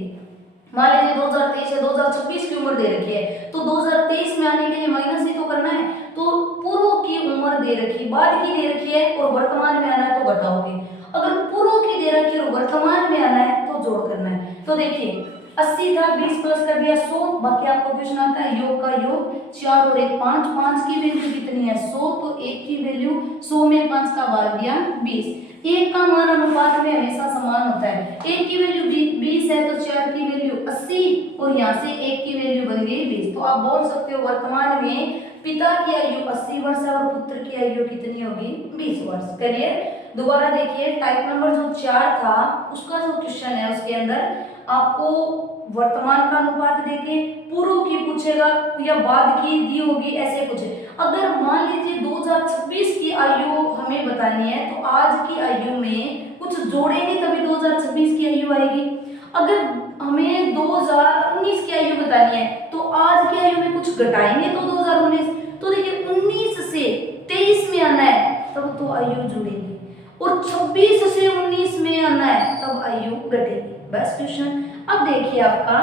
मान लीजिए 2023 है, 2026 की उम्र दे रखी है, तो 2023 में आने के लिए माइनस ही तो करना है, तो पूर्व की उम्र दे रखी, बाद की दे रखी है और वर्तमान में आना है तो घटाओगे। अगर पूर्व की दे रखी है और वर्तमान में आना है तो जोड़ करना है। तो देखिए 80 था, 20 प्लस कर दिया 100, बाकी आपको क्वेश्चन आता है योग का योग, 4 और 1 5, 5 की वैल्यू कितनी है 100, तो 1 की वैल्यू 100 में 5 का भाग दिया 20। 1 का मान अनुपात में हमेशा समान होता है, 1 की वैल्यू 20 है तो 4 की वैल्यू 80 और यहाँ से 1 की वैल्यू बन गई 20। तो आप बोल सकते हो वर्तमान में पिता की आयु 80 वर्ष है और पुत्र की आयु कितनी होगी 20 वर्ष। क्लियर। दोबारा देखिए टाइप नंबर जो 4 था उसका जो क्वेश्चन है उसके अंदर आपको वर्तमान का अनुपात देके पूर्व की पूछेगा या बाद की दी होगी ऐसे पूछे। अगर मान लीजिए 2026 की आयु हमें बतानी है तो आज की आयु में कुछ जोड़ेंगे तभी 2026 की आयु आएगी। अगर हमें 2019 की आयु बतानी है तो आज की आयु में कुछ घटाएंगे तो 2019, तो देखिए 19 से 23 में आना है तब तो आयु जुड़ेगी और 26 से 19 में आना है तब आयु घटेगी। बस क्वेश्चन। अब देखिए आपका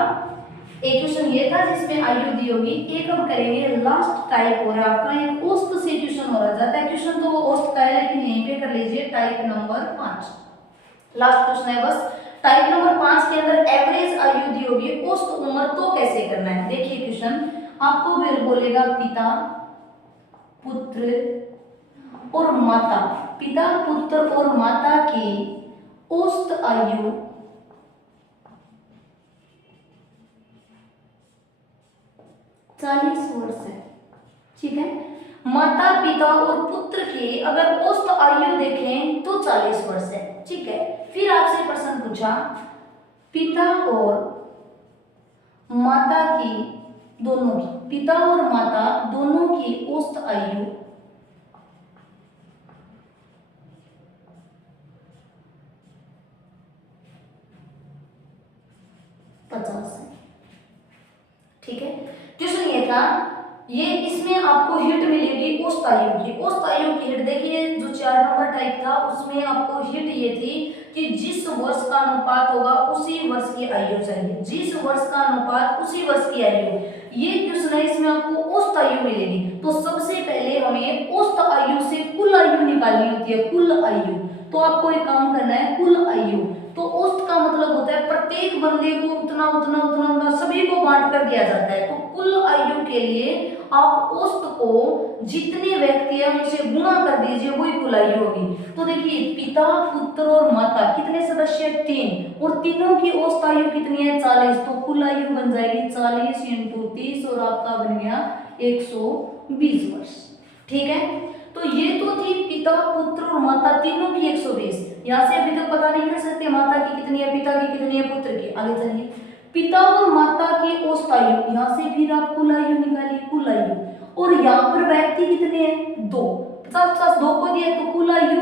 एक क्वेश्चन ये था जिसमें आयु दी होगी, एक हम करेंगे लास्ट टाइप हो रहा है आपका, एक औसत से क्वेश्चन हो रहा जाता है। क्वेश्चन तो वो औसत का है लेकिन यहीं पे कर लीजिए टाइप नंबर 5, लास्ट क्वेश्चन है बस। टाइप नंबर 5 के अंदर एवरेज आयु दी होगी, औसत उम्र तो कैसे करना है। देखिए क्वेश्चन आपको बोलेगा पिता पुत्र और माता, पिता पुत्र और माता की औसत आयु 40 वर्ष है, ठीक है। माता पिता और पुत्र की अगर औसत आयु देखें तो 40 वर्ष है, ठीक है। फिर आपसे प्रश्न पूछा पिता और माता की, दोनों की, पिता और माता दोनों की औसत आयु 50 है, ठीक है। क्वेश्चन ये था, ये इसमें आपको हिट मिलेगी औसत आयु की। औसत आयु की हिट देखिए जो 4 नंबर टाइप था उसमें आपको हिट ये थी कि जिस वर्ष का अनुपात होगा उसी वर्ष की आयु चाहिए, जिस वर्ष का अनुपात उसी वर्ष की आयु। ये क्वेश्चन है इसमें आपको औसत आयु मिलेगी, तो सबसे पहले हमें औसत आयु से कुल आयु निकालनी होती है, कुल आयु। तो आपको एक काम करना है कुल आयु, तो औसत का मतलब होता है प्रत्येक बंदे को उतना उतना उतना उतना सभी को बांट कर दिया जाता है। तो कुल आयु के लिए आप औसत को जितने व्यक्ति हैं उनसे गुणा कर दीजिए, वही कुल आयु होगी। तो देखिए पिता पुत्र और माता कितने सदस्य 3 और तीनों की औसत आयु कितनी है 40, तो कुल आयु बन जाएगी 40 × 30 और आपका बन गया 120 वर्ष, ठीक है। तो ये तो थी पिता पुत्र और माता तीनों की 120। यहाँ से अभी तक पता नहीं कर सकते माता की कितनी है, पिता की कितनी है, पुत्र की। आगे चलिए पिता और माता की औसत आयु, यहाँ से फिर आप कुल आयु निकालिए, कुल आयु। और यहाँ पर व्यक्ति कितने हैं 2, 50 2 को दिया तो कुल आयु।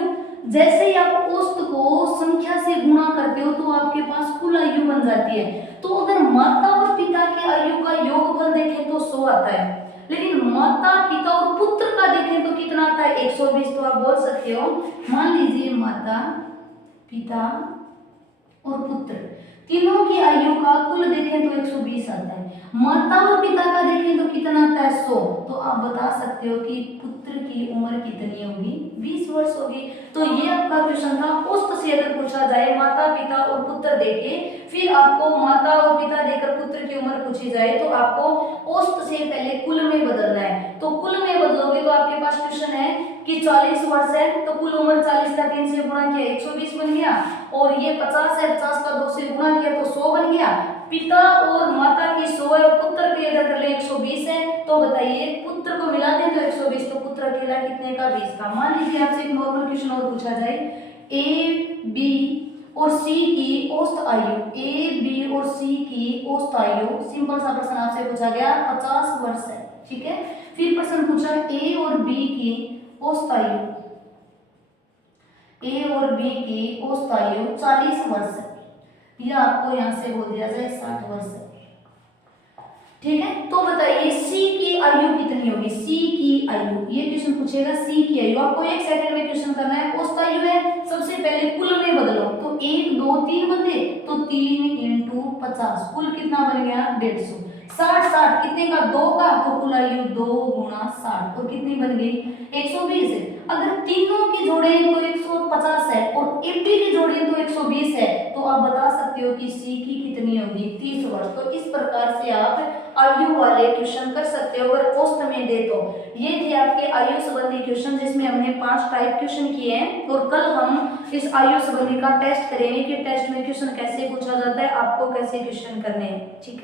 जैसे ही आप औसत को संख्या से गुणा करते हो तो आपके पास कुल आयु बन जाती है। तो अगर माता और पिता की आयु का योगफल देखें तो 100 आता है, लेकिन माता पिता और पुत्र का देखें तो कितना आता है 120। तो आप बोल सकते हो मान लीजिए माता पिता और पुत्र तीनों की आयु का कुल देखें माता और पिता का देखें तो कितना आता है 100, तो आप बता सकते हो कि पुत्र की उम्र कितनी होगी, 20 वर्ष होगी। तो ये आपका क्वेश्चन था। औसत से अगर पूछा जाए माता पिता और पुत्र देके, फिर आपको माता और पिता देकर पुत्र की उम्र पूछी जाए तो आपको औसत से पहले कुल में बदलना है। तो कुल में बदलोगे तो आपके पास क्वेश्चन है कि 40 वर्ष है तो कुल उम्र 40 का 3 से गुणा किया 120 बन गया, और ये 50 है 50 का 2 से गुणा किया तो 100 बन गया। पिता और माता की 100 है और पुत्र की अगर कर ले 120 है, तो बताइए पुत्र को मिला दें तो 120, तो पुत्र अकेला कितने का, 20 का। मान लीजिए आपसे एक नॉर्मल क्वेश्चन और पूछा जाए, ए बी और सी की औसत आयु, ए बी और सी की औसत आयु, सिंपल सा प्रश्न आपसे पूछा गया 50 वर्ष है, ठीक है। फिर प्रश्न पूछा ए और बी की औसत आयु, ए और बी की औसत आयु 40 वर्ष है, या आपको यहां से बोल दिया जाए 60 वर्ष है, ठीक है। तो बताइए सी की आयु कितनी होगी, सी की आयु, ये क्वेश्चन पूछेगा सी की आयु। आपको 1 सेकंड में क्वेश्चन करना है। औसत आयु है, सबसे पहले कुल में बदलो, तो 1 2 3 बंदे, तो 3 इंटू 50, कुल कितना बन गया 150। 60 60 कितने का, 2 का, तो कुल आयु 2 गुणा 60, और कितनी बन गई 120 है। अगर तीनों की जोड़े तो 150 है और एपी की जोड़े तो 120 है, तो आप बता सकते हो कि सी की कितनी होगी 30 वर्ष। तो इस प्रकार से आप आयु वाले क्वेश्चन कर सकते हो अगर औसत में दे तो। ये थे आपके आयु संबंधी क्वेश्चन, जिसमें हमने 5 टाइप क्वेश्चन किए हैं, और कल हम इस आयु संबंधी का टेस्ट करेंगे कि टेस्ट में क्वेश्चन कैसे पूछा जाता है, आपको कैसे क्वेश्चन करने हैं, ठीक है।